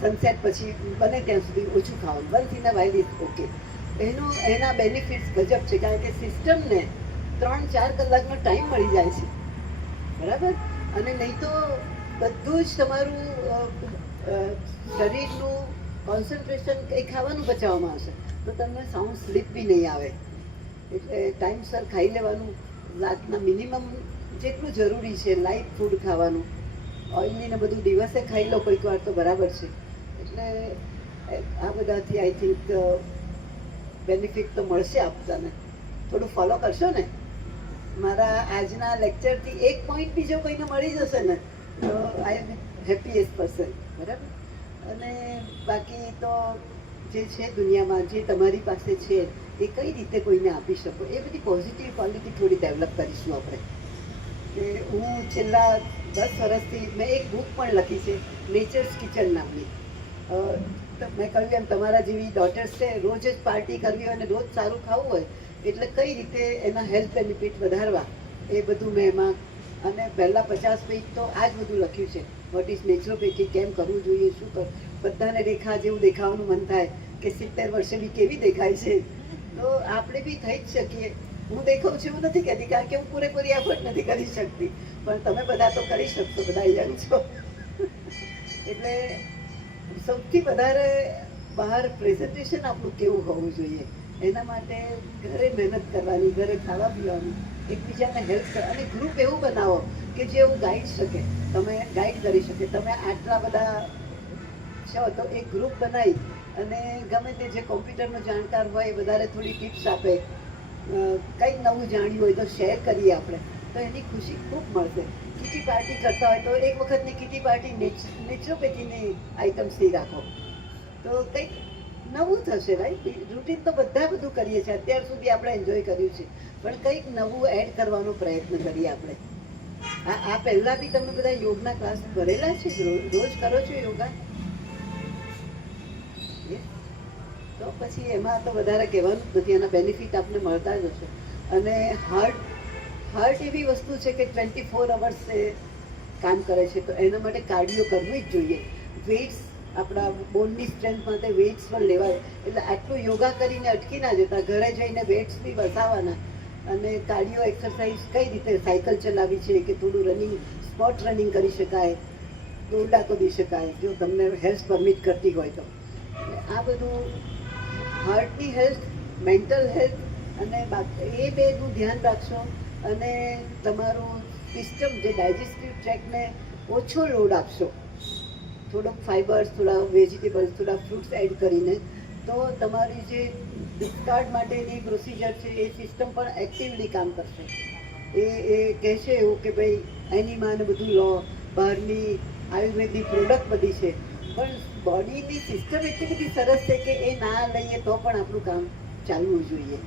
સનસેટ પછી બને ત્યાં સુધી ઓછું ખાવાનું. Once in a while is okay. એના બેનિફિટ્સ ગજબ છે. કારણ કે સિસ્ટમને 3-4 કલાકનો ટાઈમ મળી જાય છે. બરાબર? અને નહીં તો બધું જ તમારું શરીરનું કોન્સન્ટ્રેશન કંઈ ખાવાનું બચાવવામાં હશે તો તમને સાઉન્ડ સ્લીપ બી નહીં આવે. એટલે ટાઈમસર ખાઈ લેવાનું. રાતના મિનિમમ જેટલું જરૂરી છે લાઇટ ફૂડ ખાવાનું. ઓઇલી ને બધું દિવસે ખાઈ લો કોઈક વાર તો બરાબર છે. એટલે આ બધાથી આઈ થિંક બેનિફિટ તો મળશે આપતાને. થોડું ફોલો કરશો ને. મારા આજના લેક્ચરથી એક પોઈન્ટ બીજો કોઈને મળી જશે ને તો આઈ એમ હેપીએસ્ટ પર્સન. બરાબર? અને બાકી તો જે છે દુનિયામાં જે તમારી પાસે છે એ કઈ રીતે કોઈને આપી શકો એ બધી પોઝિટિવ ક્વોલિટી થોડી ડેવલપ કરીશું આપણે. કે હું છેલ્લા 10 વર્ષથી મેં એક બુક પણ લખી છે નેચર્સ કિચન નામની. મેં કહ્યું એમ તમારા જેવી ડોટર્સ છે રોજ જ પાર્ટી કરવી હોય અને રોજ સારું ખાવું હોય એટલે કઈ રીતે એના હેલ્થ બેનિફિટ વધારવા એ બધું મેં એમાં. અને પહેલાં 50 પેજ તો આ જ બધું લખ્યું છે. વોટ ઇઝ નેચરોપેથી, કેમ કરવું જોઈએ, શું કર. બધાને રેખા જેવું દેખાવાનું મન થાય કે 70 વર્ષે બી કેવી દેખાય છે. તો આપણે બી થઈ જ શકીએ. હું દેખાઉં છું એવું નથી કહેતી કારણ કે હું પૂરેપૂરી એફર્ટ નથી કરી શકતી, પણ તમે બધા તો કરી શકશો. બધા યંગ છો. એટલે સૌથી વધારે બહાર પ્રેઝન્ટેશન આપણું કેવું હોવું જોઈએ એના માટે ઘરે મહેનત કરવાની, ઘરે ખાવા પીવાનું, એકબીજાને હેલ્પ કરવા. અને ગ્રુપ એવું બનાવો કે જે એવું ગાઈડ શકે, તમે ગાઈડ કરી શકે. તમે આટલા બધા છો તો એક ગ્રુપ બનાવી અને ગમે તે જે કોમ્પ્યુટરનો જાણકાર હોય એ વધારે થોડી ટિપ્સ આપે. કંઈક નવું જાણ્યું હોય તો શેર કરીએ આપણે તો એની ખુશી ખૂબ મળશે. કીટી પાર્ટી કરતા હોય તો એક વખતની કીટી પાર્ટી નેચરોપેથીની આઇટમ્સથી રાખો તો કંઈક નવું થશે રાઈટ. રૂટીન તો બધા બધું કરીએ છીએ, અત્યાર સુધી આપણે એન્જોય કર્યું છે, પણ કંઈક નવું એડ કરવાનો પ્રયત્ન કરીએ આપણે. આ પહેલાં બી તમે બધા યોગના ક્લાસ ભરેલા છે, રોજ કરો છો યોગા? તો પછી એમાં તો વધારે કહેવાનું જ નથી, એના બેનિફિટ આપને મળતા જ હશે. અને હાર્ટ એવી વસ્તુ છે કે 24 અવર્સ કામ કરે છે, તો એના માટે કાર્ડિયો કરવું જ જોઈએ. વેઇટ્સ આપણા બોનની સ્ટ્રેન્થ માટે વેઇટ્સ પણ લેવાય, એટલે આટલું યોગા કરીને અટકી ના જતા, ઘરે જઈને વેઇટ્સ બી વસાવવાના. અને કાર્ડિયો એક્સરસાઇઝ કઈ રીતે, સાયકલ ચલાવી છે કે થોડું રનિંગ, સ્પોટ રનિંગ કરી શકાય, દોરડા કૂદી શકાય જો તમને હેલ્થ પરમિટ કરતી હોય તો. આ બધું હાર્ટની હેલ્થ, મેન્ટલ હેલ્થ અને એ બેનું ધ્યાન રાખશો અને તમારું સિસ્ટમ જે ડાયજેસ્ટિવ ટ્રેકને ઓછો લોડ આપશો, થોડોક ફાઈબર્સ, થોડા વેજીટેબલ્સ, થોડા ફ્રૂટ્સ એડ કરીને, તો તમારી જે ડિસ્કાર્ડ માટેની પ્રોસિજર છે એ સિસ્ટમ પણ એક્ટિવલી કામ કરશે. એ કહેશે એવું કે ભાઈ એની માને બધું લો, બહારની આયુર્વેદિક પ્રોડક્ટ બધી છે, પણ બોડીની સિસ્ટમ એટલી બધી સરસ છે કે એ ના લઈએ તો પણ આપણું કામ ચાલવું જોઈએ.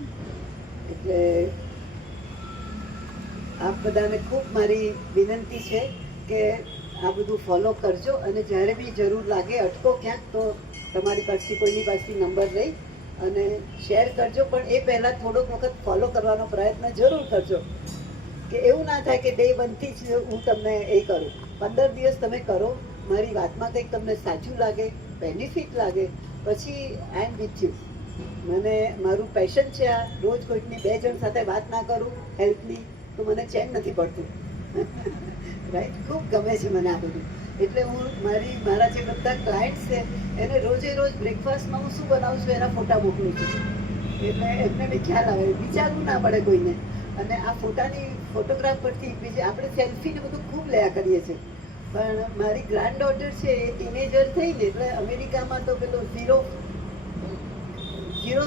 એટલે આપ બધાને ખૂબ મારી વિનંતી છે કે આ બધું ફોલો કરજો, અને જ્યારે બી જરૂર લાગે અટકો ક્યાંક તો તમારી પાસેથી કોઈની પાસેથી નંબર લઈ અને શેર કરજો, પણ એ પહેલાં થોડોક વખત ફોલો કરવાનો પ્રયત્ન જરૂર કરજો, કે એવું ના થાય કે ડે 1થી જ હું તમને એ કરું. 15 દિવસ તમે કરો, મારી વાતમાં કંઈક તમને સાચું લાગે, બેનિફિટ લાગે, પછી આઈ એમ વિથ યુ. મને મારું પેશન છે આ, રોજ કોઈકની 2 જણ સાથે વાત ના કરું હેલ્થની તો મને ચેન નથી પડતું. રાઈટ, ખૂબ ગમે છે મને આ બધું. એટલે હું મારા જે બધા ક્લાયન્ટ્સ છે એને રોજે રોજ બ્રેકફાસ્ટમાં હું શું બનાવું છું એના ફોટા મોકલું છું, એટલે એમને બી ખ્યાલ આવે, વિચારવું ના પડે કોઈને. અને આ ફોટોગ્રાફ પરથી બીજે આપણે સેલ્ફીને બધું ખૂબ લેયા કરીએ છીએ, પણ મારી ગ્રાન્ડ ડોટર છે એ ટીનેજર થઈ ને એટલે અમેરિકામાં તો પેલું ઝીરો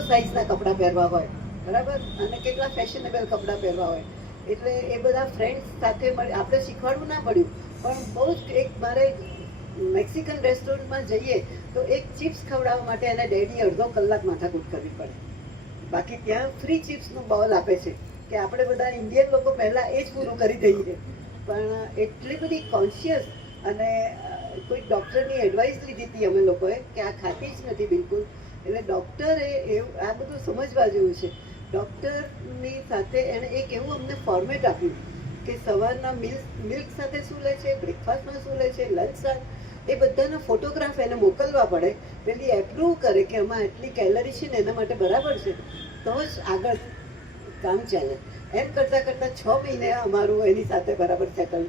સાઇઝના કપડાં પહેરવા હોય, બરાબર, અને કેટલા ફેશનેબલ કપડાં પહેરવા હોય, એટલે એ બધા ફ્રેન્ડ્સ સાથે મળી આપણે શીખવાડવું ના પડ્યું, પણ બહુ જ મારે મેક્સિકન રેસ્ટોરન્ટમાં જઈએ તો એક ચિપ્સ ખવડાવવા માટે એને ડેડી અડધો કલાક માથાકૂટ કરવી પડે. બાકી ત્યાં ફ્રી ચિપ્સનું બોલ આપે છે કે આપણે બધા ઇન્ડિયન લોકો પહેલાં એ જ પૂરું કરી દઈએ, પણ એટલી બધી કોન્શિયસ. અને કોઈ ડૉક્ટરની એડવાઇસ લીધી હતી અમે લોકોએ કે આ ખાતી જ નથી બિલકુલ, એટલે ડૉક્ટરે એવું આ બધું સમજવા જેવું છે. ડૉક્ટરની સાથે એણે એક એવું અમને ફોર્મેટ આપ્યું કે સવારના મિલ્ક સાથે શું લે છે, બ્રેકફાસ્ટમાં શું લે છે, લંચ સાથે, એ બધાના ફોટોગ્રાફ એને મોકલવા પડે, પેલી એપ્રુવ કરે કે આમાં એટલી કેલરી છે ને એના માટે બરાબર છે, તો જ આગળ કામ ચાલે. એમ કરતાં કરતાં 6 મહિને અમારું એની સાથે બરાબર સેટલ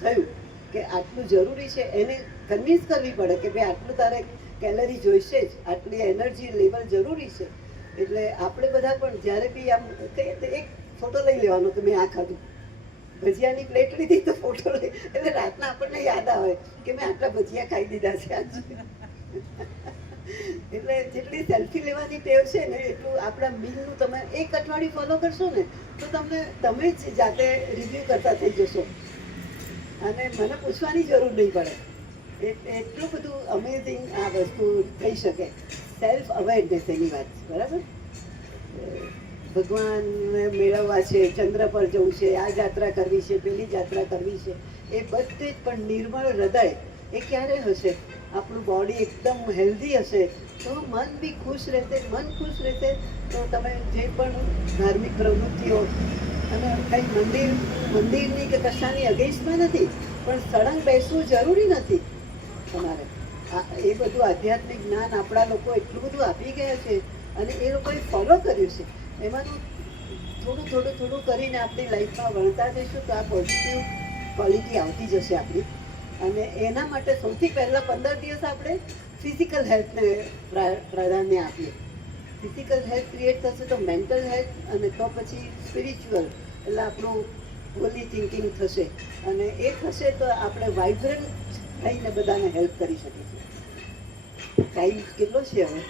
થયું કે આટલું જરૂરી છે. એને કન્વિન્સ કરવી પડે કે ભાઈ આટલું તારે કેલરી જોઈશે જ, આટલી એનર્જી લેવલ જરૂરી છે. એટલે આપણે બધા પણ જ્યારે બી આમ કહીએ તો એક ફોટો લઈ લેવાનો કે મેં આ ખાધું, ભજીયાની પ્લેટ લીધી તો ફોટો લઈ, એટલે રાતના આપણને યાદ આવે કે મેં આટલા ભજીયા ખાઈ દીધા છે આજ. એટલે જેટલી સેલ્ફી લેવાની ટેવ છે ને એટલું આપણા મીલનું તમે 1 અઠવાડિયું ફોલો કરશો ને તો તમે જ જાતે રિવ્યૂ કરતા થઈ જશો અને મને પૂછવાની જરૂર નહીં પડે. એટલું બધું અમેઝિંગ આ વસ્તુ થઈ શકે. સેલ્ફ અવેરનેસ એની વાત છે, બરાબર. ભગવાનને મેળવવા છે, ચંદ્ર પર જવું છે, આ યાત્રા કરવી છે, પેલી યાત્રા કરવી છે, એ બધે જ પણ નિર્મળ હૃદય એ ક્યારે હશે? આપણું બોડી એકદમ હેલ્ધી હશે તો મન બી ખુશ રહેશે. મન ખુશ રહેશે તો તમે જે પણ ધાર્મિક પ્રવૃત્તિઓ, અને કંઈ મંદિરની કે કશાની અગેન્સ્ટમાં નથી, પણ સળંગ બેસવું જરૂરી નથી તમારે. એ બધું આધ્યાત્મિક જ્ઞાન આપણા લોકો એટલું બધું આપી ગયા છે અને એ લોકોએ ફોલો કર્યું છે. એમાંનું થોડું કરીને આપણી લાઈફમાં વળતા જઈશું તો આ પોઝિટિવ ક્વોલિટી આવતી જશે આપણી. અને એના માટે સૌથી પહેલાં 15 દિવસ આપણે ફિઝિકલ હેલ્થને પ્રાધાન્ય આપીએ. ફિઝિકલ હેલ્થ ક્રિએટ થશે તો મેન્ટલ હેલ્થ, અને તો પછી સ્પિરિચ્યુઅલ, એટલે આપણું હોલી થિંકિંગ થશે, અને એ થશે તો આપણે વાઇબ્રન્ટ થઈને બધાને હેલ્પ કરી શકીશું. ટાઈમ કેટલો છે હવે?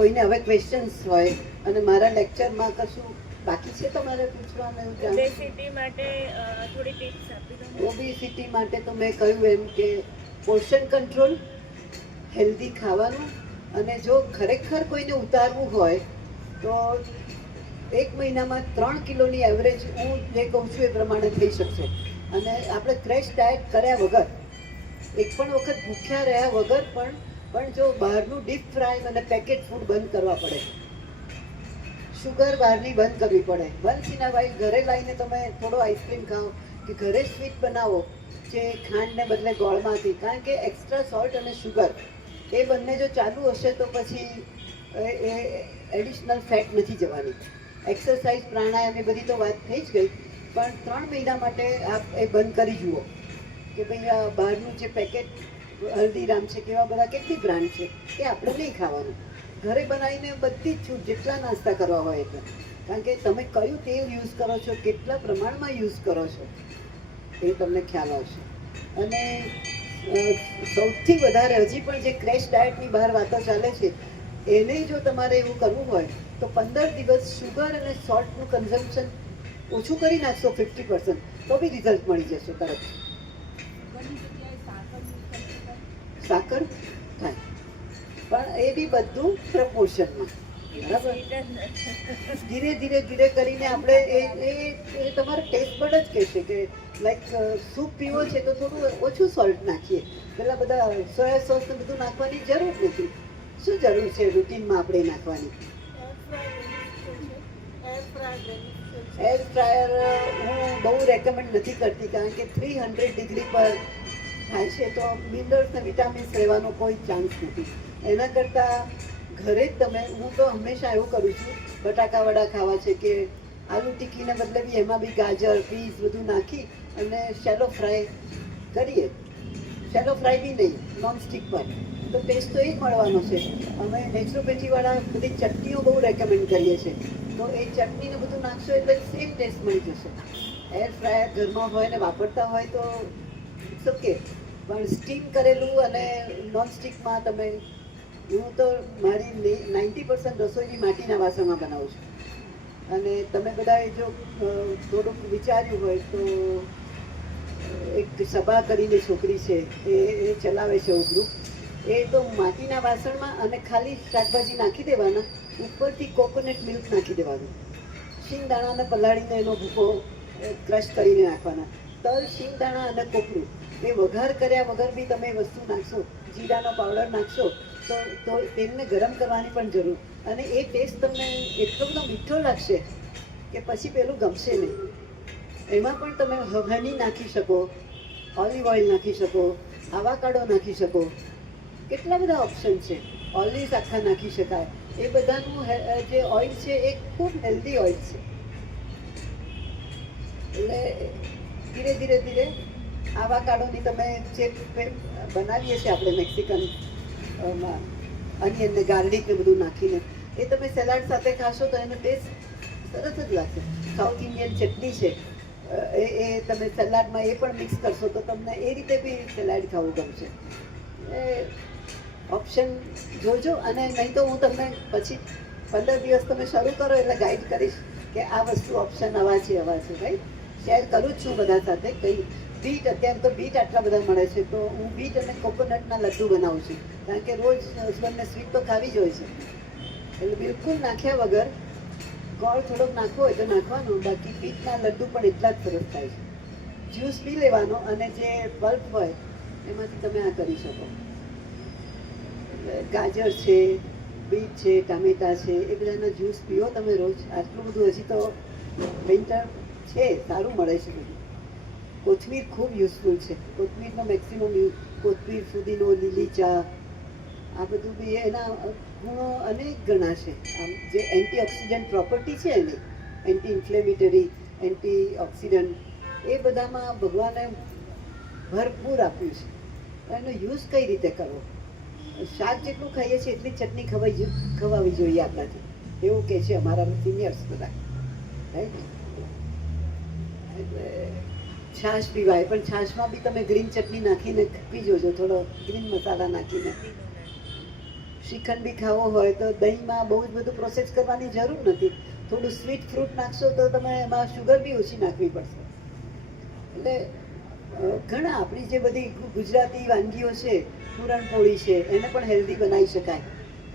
કોઈને હવે ક્વેશ્ચન્સ હોય અને મારા લેક્ચરમાં કશું બાકી છે તમારે પૂછવાનું એવું જાણવું? ઓબેસિટી માટે થોડી ટિપ્સ આપી દો. ઓબેસિટી માટે તો મેં કહ્યું એમ કે પોર્શન કંટ્રોલ, હેલ્ધી ખાવાનું, અને જો ખરેખર કોઈને ઉતારવું હોય તો 1 મહિનામાં 3 કિલોની એવરેજ હું જે કહું છું એ પ્રમાણે થઈ શકશે. અને આપણે ક્રેશ ડાયટ કર્યા વગર, એક પણ વખત ભૂખ્યા રહ્યા વગર પણ જો બહારનું ડીપ ફ્રાય અને પેકેટ ફૂડ બંધ કરવા પડે, શુગર બહારની બંધ કરવી પડે. વન્સ ઇન અ વાઇલ ઘરે લાવીને તમે થોડો આઈસ્ક્રીમ ખાઓ કે ઘરે સ્વીટ બનાવો જે ખાંડને બદલે ગોળમાંથી, કારણ કે એક્સ્ટ્રા સોલ્ટ અને શુગર એ બંને જો ચાલુ હશે તો પછી એ એડિશનલ ફેટ નથી જવાની. એક્સરસાઇઝ, પ્રાણાયામ એ બધી તો વાત થઈ જ ગઈ, પણ 3 મહિના માટે આપ એ બંધ કરી જુઓ કે ભાઈ આ બહારનું જે પેકેટ હલ્દીરામ છે કેવા બધા કેટલી બ્રાન્ડ છે એ આપણે નહીં ખાવાનું. ઘરે બનાવીને બધી જ છૂટ, જેટલા નાસ્તા કરવા હોય એટલે, કારણ કે તમે કયું તેલ યુઝ કરો છો, કેટલા પ્રમાણમાં યુઝ કરો છો એ તમને ખ્યાલ આવશે. અને સૌથી વધારે હજી પણ જે ક્રેશ ડાયટની બહાર વાતો ચાલે છે એને જો તમારે એવું કરવું હોય તો 15 દિવસ શુગર અને સોલ્ટનું કન્ઝમ્પશન ઓછું કરી નાખશો 50%, તો બી રિઝલ્ટ મળી જશે તરત. સાકર થાય, પણ એ બી બધું પ્રપોર્શનમાં, બરાબર? ધીરે ધીરે ધીરે કરીને આપણે એ તમારો ટેસ્ટ બડ જ કહેશે કે લાઈક સૂપ પીવો છે તો થોડું ઓછું સોલ્ટ નાખીએ, પેલા બધા સોયા સોસ ને બધું નાખવાની જરૂર નથી. શું જરૂર છે રૂટીનમાં આપણે નાખવાની? એર ફ્રાયર હું બહુ રેકમેન્ડ નથી કરતી, કારણ કે 300 ડિગ્રી પર થાય છે તો મિનરલ્સ ને વિટામિન્સ રહેવાનો કોઈ ચાન્સ નથી. એના કરતાં ઘરે જ તમે, હું તો હંમેશા એવું કરું છું, બટાકા વડા ખાવા છે કે આલુ ટિક્કીને બદલે બી એમાં બી ગાજર, પીસ બધું નાખી અને શેલો ફ્રાય કરીએ. શેલો ફ્રાય બી નહીં, નોનસ્ટિક પર, તો ટેસ્ટ તો એ જ મળવાનો છે. અમે નેચરોપેથીવાળા બધી ચટણીઓ બહુ રેકમેન્ડ કરીએ છીએ, તો એ ચટણીને બધું નાખશો એટલે સેમ ટેસ્ટ મળી જશે. એર ફ્રાયર ઘરમાં હોય ને વાપરતા હોય તો ઇટ્સ ઓકે, પણ સ્ટીમ કરેલું અને નોનસ્ટિકમાં તમે, હું તો મારી 90% રસોઈ માટીના વાસણમાં બનાવું છું. અને તમે બધાએ જો થોડુંક વિચાર્યું હોય તો એક સભા કરીને છોકરી છે એ ચલાવે છે એવું ગ્રુપ, એ તો માટીના વાસણમાં અને ખાલી શાકભાજી નાખી દેવાના, ઉપરથી કોકોનટ મિલ્ક નાખી દેવાનું, શિંગદાણાને પલાળીને એનો ભૂકો ક્રશ કરીને નાખવાના, તલ, શિંગદાણા અને કોપરું એ વઘાર કર્યા વગર બી તમે વસ્તુ નાખશો, જીરાનો પાવડર નાખશો તો તેલને ગરમ કરવાની પણ જરૂર, અને એ ટેસ્ટ તમને એટલો બધો મીઠો લાગશે કે પછી પેલું ગમશે નહીં. એમાં પણ તમે હની નાખી શકો, ઓલિવ ઓઇલ નાખી શકો, આવાકાડો નાખી શકો, કેટલા બધા ઓપ્શન છે. ઓલિવ્સ આખા નાખી શકાય. એ બધાનું જે ઓઇલ છે એ ખૂબ હેલ્ધી ઓઇલ છે. એટલે ધીરે ધીરે ધીરે આવાકાડોની તમે જે બનાવીએ છીએ આપણે મેક્સિકન અનિયન ને ગાર્લિક ને બધું નાખીને, એ તમે સલાડ સાથે ખાશો તો એનો ટેસ્ટ સરસ જ લાગશે. સાઉથ ઇન્ડિયન ચટણી છે એ તમે સલાડમાં એ પણ મિક્સ કરશો તો તમને એ રીતે બી સલાડ ખાવું ગમશે. ઓપ્શન જોજો, અને નહીં તો હું તમને પછી 15 દિવસ તમે શરૂ કરો એટલે ગાઈડ કરીશ કે આ વસ્તુ ઓપ્શન આવા છે રાઈટ. શેર કરું જ છું બધા સાથે. કંઈ બીટ, અત્યારે તો બીટ આટલા બધા મળે છે તો હું બીટ અને કોકોનટના લડ્ડુ બનાવું છું, કારણ કે રોજ હસબન્ડને સ્વીટ તો ખાવી જ હોય છે. એટલે બિલકુલ નાખ્યા વગર, ગોળ થોડોક નાખવો હોય તો નાખવાનો, બાકી બીટના લડ્ડુ પણ એટલા જ સરસ થાય છે. જ્યુસ પી લેવાનો અને જે પલ્પ હોય એમાંથી તમે આ કરી શકો. ગાજર છે, બીટ છે, ટામેટા છે, એ બધાના જ્યુસ પીઓ તમે રોજ. આટલું બધું હજી તો વિન્ટર છે, સારું મળે છે બધું. કોથમીર ખૂબ યુઝફુલ છે. કોથમીરનો મેક્સિમમ યુઝ, કોથમીર, ફુદીનો, લીલી ચા, આ બધું બી એના ગુણો અનેક ગણા છે. આમ જે એન્ટીઓક્સિડન્ટ પ્રોપર્ટી છે એની, એન્ટી ઇન્ફ્લેમેટરી, એન્ટીઓક્સિડન્ટ, એ બધામાં ભગવાને ભરપૂર આપ્યું છે. એનો યુઝ કઈ રીતે કરવો? શાક જેટલું ખાઈએ છીએ એટલી ચટણી ખવાવી જોઈએ આપણાથી, એવું કહે છે અમારા સિનિયર્સ બધા, રાઈટ. એટલે છાશ પીવાય, પણ છાશમાં બી તમે ગ્રીન ચટણી નાખીને પી જોજો, થોડો ગ્રીન મસાલા નાખીને. શ્રીખંડ બી ખાવો હોય તો દહીંમાં બહુ જ બધું પ્રોસેસ કરવાની જરૂર નથી. થોડું સ્વીટ ફ્રૂટ નાખશો તો તમે એમાં શુગર બી ઓછી નાખવી પડશે. એટલે ઘણા આપણી જે બધી ગુજરાતી વાનગીઓ છે, પૂરણપોળી છે, એને પણ હેલ્ધી બનાવી શકાય.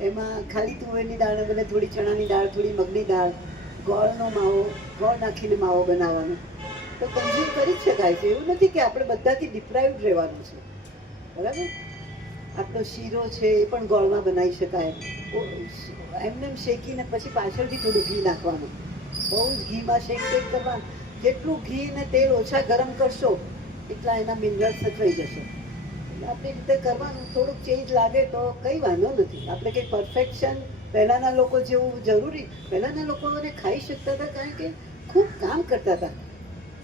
એમાં ખાલી તુવેરની દાળ બને, થોડી ચણાની દાળ, થોડી મગની દાળ, ગોળનો માવો, ગોળ નાખીને માવો બનાવવાનો, તો કન્ઝ્યુમ કરી જ શકાય છે. એવું નથી કે આપણે બધાથી ડિપ્રાઇવ્ડ રહેવાનું છે, બરાબર. આપણો શીરો છે એ પણ ગોળમાં બનાવી શકાય. એમને એમ શેકીને પછી પાછળથી થોડું ઘી નાખવાનું. બહુ જ ઘીમાં શેક કરવાનું. જેટલું ઘી ને તેલ ઓછા ગરમ કરશો એટલા એના મિનરલ્સ થઈ જશે. એટલે આપણી રીતે કરવાનું. થોડુંક ચેન્જ લાગે તો કંઈ વાંધો નથી. આપણે કંઈ પરફેક્શન પહેલાંના લોકો જેવું જરૂરી. પહેલાંના લોકોને ખાઈ શકતા હતા કારણ કે ખૂબ કામ કરતા હતા,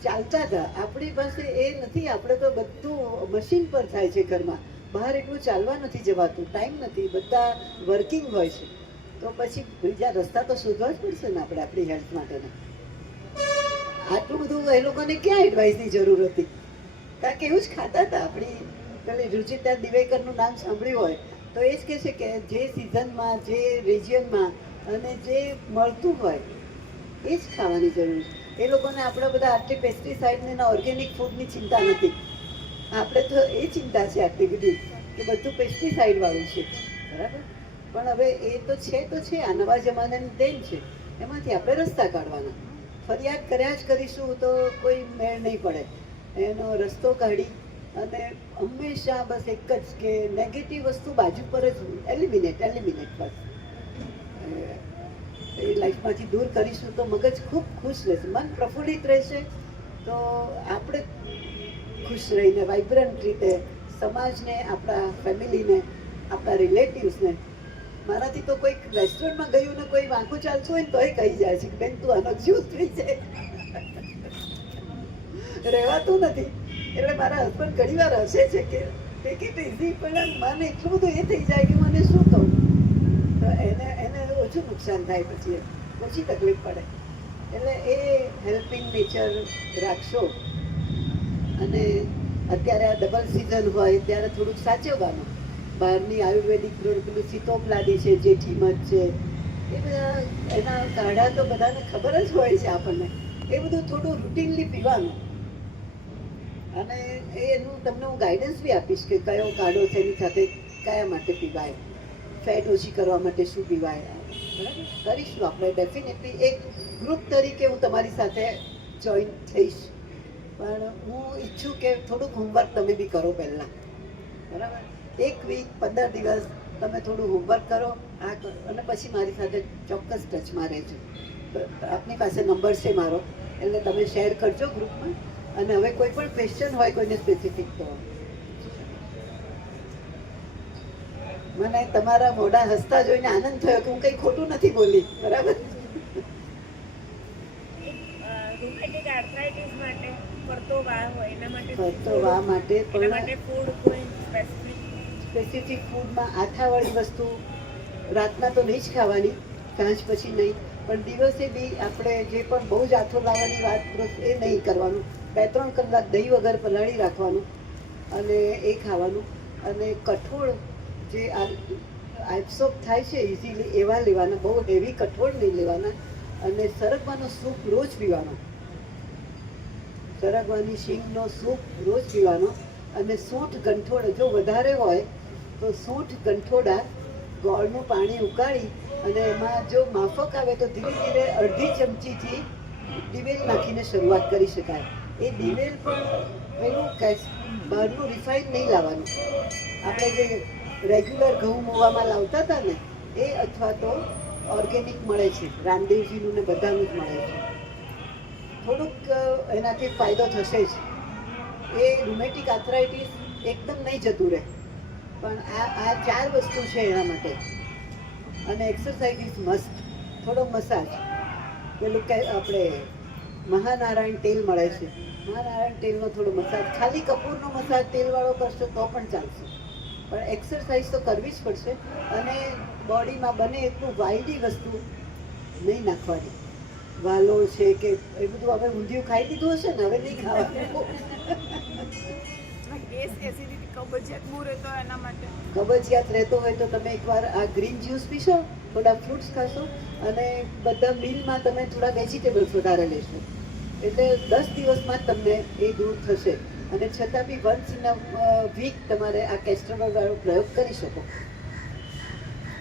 ચાલતા હતા. આપણી પાસે એ નથી. આપણે તો બધું મશીન પર થાય છે ઘરમાં. બહાર એટલું ચાલવા નથી જવાતું, ટાઈમ નથી, બધા વર્કિંગ હોય છે. તો પછી બીજા રસ્તા તો શોધવા જ પડશે ને આપણે આપણી હેલ્થ માટેના. આટલું બધું એ લોકોને ક્યાં એડવાઇસની જરૂર હતી? કારણ કે એવું જ ખાતા હતા. આપણી પેલી રુચિતા દિવેકરનું નામ સાંભળ્યું હોય તો એ જ કહે છે કે જે સિઝનમાં, જે રિજિયનમાં અને જે મળતું હોય એ જ ખાવાની જરૂર છે. એ લોકોને આપણા બધા આટલી પેસ્ટિસાઇડ ને ઓર્ગેનિક ફૂડની ચિંતા નથી. આપણે તો એ ચિંતા છે આટલી બધી કે બધું પેસ્ટિસાઇડ વાળું છે, બરાબર. પણ હવે એ તો છે, આ નવા જમાનાની દેન છે. એમાંથી આપણે રસ્તા કાઢવાના. ફરિયાદ કર્યા જ કરીશું તો કોઈ મેળ નહીં પડે. એનો રસ્તો કાઢી અને હંમેશા બસ એક જ કે નેગેટિવ વસ્તુ બાજુ પર જ એલિમિનેટ બસ એ લાઈફમાંથી દૂર કરીશું તો મગજ ખૂબ ખુશ રહેશે, મન પ્રફુલ્લિત રહેશે. તો આપણે ખુશ રહીને વાઇબ્રન્ટ રીતે સમાજને, આપણા ફેમિલીને, આપણા રિલેટિવ્સને. મારાથી તો કોઈક રેસ્ટોરન્ટમાં ગયું ને કોઈ વાંકું ચાલતું હોય ને તોય કહી જાય છે કે બેન તું આનો જ્યુસ થઈ જાય. રહેવાતું નથી. એટલે મારા હસબન્ડ ઘણી વાર હસે છે કે ટેક ઇટ ઇઝી, પણ મને એટલું બધું એ થઈ જાય કે મને શું કહું. તો એને ઓછું નુકસાન થાય, પછી ઓછી તકલીફ પડે. એટલે એ હેલ્પિંગ નેચર રાખશો. અને અત્યારે આ ડબલ સિઝન હોય ત્યારે થોડુંક સાચવવાનું. બહારની આયુર્વેદિક પેલું સીતોપલાદી છે, જેઠીમધ છે, એ બધા એના કાઢા તો બધાને ખબર જ હોય છે આપણને. એ બધું થોડું રૂટીનલી પીવાનું. અને એનું તમને હું ગાઈડન્સ બી આપીશ કે કયો કાઢો છે, એની સાથે કયા માટે પીવાય, ફેટ ઓછી કરવા માટે શું પીવાય. બરાબર, કરીશું આપણે ડેફિનેટલી. એક ગ્રુપ તરીકે હું તમારી સાથે જોઈન થઈશ. પણ હું ઈચ્છું કે થોડુંક હોમવર્ક તમે બી કરો પહેલાં, બરાબર. 1 વીક 15 દિવસ તમે થોડું હોમવર્ક કરો, આ કરો, અને પછી મારી સાથે ચોક્કસ ટચમાં રહેજો. આપની પાસે નંબર છે મારો, એટલે તમે શેર કરજો ગ્રુપમાં. અને હવે કોઈ પણ ક્વેશ્ચન હોય કોઈને સ્પેસિફિક તો મને તમારા મોઢા હસતા જોઈને આનંદ થયો કે હું કંઈ ખોટું નથી બોલી, બરાબર. રૂમેટિક આર્થરાઇટિસ માટે ફરતો વાળ હોય એના માટે ફરતો વાળ માટે એના પણ માટે ફૂડ કોઈ સ્પેસિફિક ફૂડમાં આથાવાળી વસ્તુ રાતના તો નહીં જ ખાવાની, સાંજ પછી નહીં. પણ દિવસે બી આપણે જે પણ બહુ જ આથો લાવવાની વાત એ નહીં કરવાનું. 2-3 કલાક દહીં વગર પલાળી રાખવાનું અને એ ખાવાનું. અને કઠોળ જે એબ્સોર્બ થાય છે ઇઝીલી એવા લેવાના, બહુ હેવી કઠોળ નહીં લેવાના. અને સરગવાનો સૂપ રોજ પીવાનો, સરગવાની શીંગનો સૂપ રોજ પીવાનો. અને સૂંઠ ગંઠોડા જો વધારે હોય તો સૂંઠ ગંઠોડા ગોળનું પાણી ઉકાળી અને એમાં જો માફક આવે તો ધીરે ધીરે અડધી ચમચીથી દિવેલ નાખીને શરૂઆત કરી શકાય. એ દિવેલ પણ પેલું બહારનું રિફાઇન નહીં લાવવાનું. આપણે જે રેગ્યુલર ઘઉં મોવામાં લાવતા હતા ને એ, અથવા તો ઓર્ગેનિક મળે છે, રામદેવજીનું ને બધાનું જ મળે છે. થોડુંક એનાથી ફાયદો થશે જ. એ રૂમેટિક આર્થરાઇટિસ એકદમ નહીં જતું રહે. પણ આ 4 વસ્તુ છે એના માટે. અને એક્સરસાઇઝ ઇઝ મસ્ટ. થોડો મસાજ, પેલું કે આપણે મહાનારાયણ તેલ મળે છે, મહાનારાયણ તેલનો થોડો મસાજ, ખાલી કપૂરનો મસાજ તેલવાળો કરશો તો પણ ચાલશે. પણ એક્સરસાઇઝ તો કરવી જ પડશે. અને બોડીમાં બને એટલું વાયલી વસ્તુ નહીં નાખવાની. વાલો છે કે એ બધું હવે ઊંધિયું ખાઈ દીધું હશે ને, હવે નહીં ખાવાનું. ગેસ એસિડિટી કબજિયાત બહુ રહેતો હોય એના માટે. કબજિયાત રહેતો હોય તો તમે એકવાર આ ગ્રીન જ્યુસ પીશો, થોડા ફ્રૂટ્સ ખાશો અને બધા મીલમાં તમે થોડા વેજીટેબલ્સ વધારે લેશો, એટલે 10 દિવસમાં જ તમને એ દૂર થશે. અને છતાં બી વન્સ ઇન અ વીક તમારે આ કેસ્ટર ઓઇલ વાળો પ્રયોગ કરી શકો.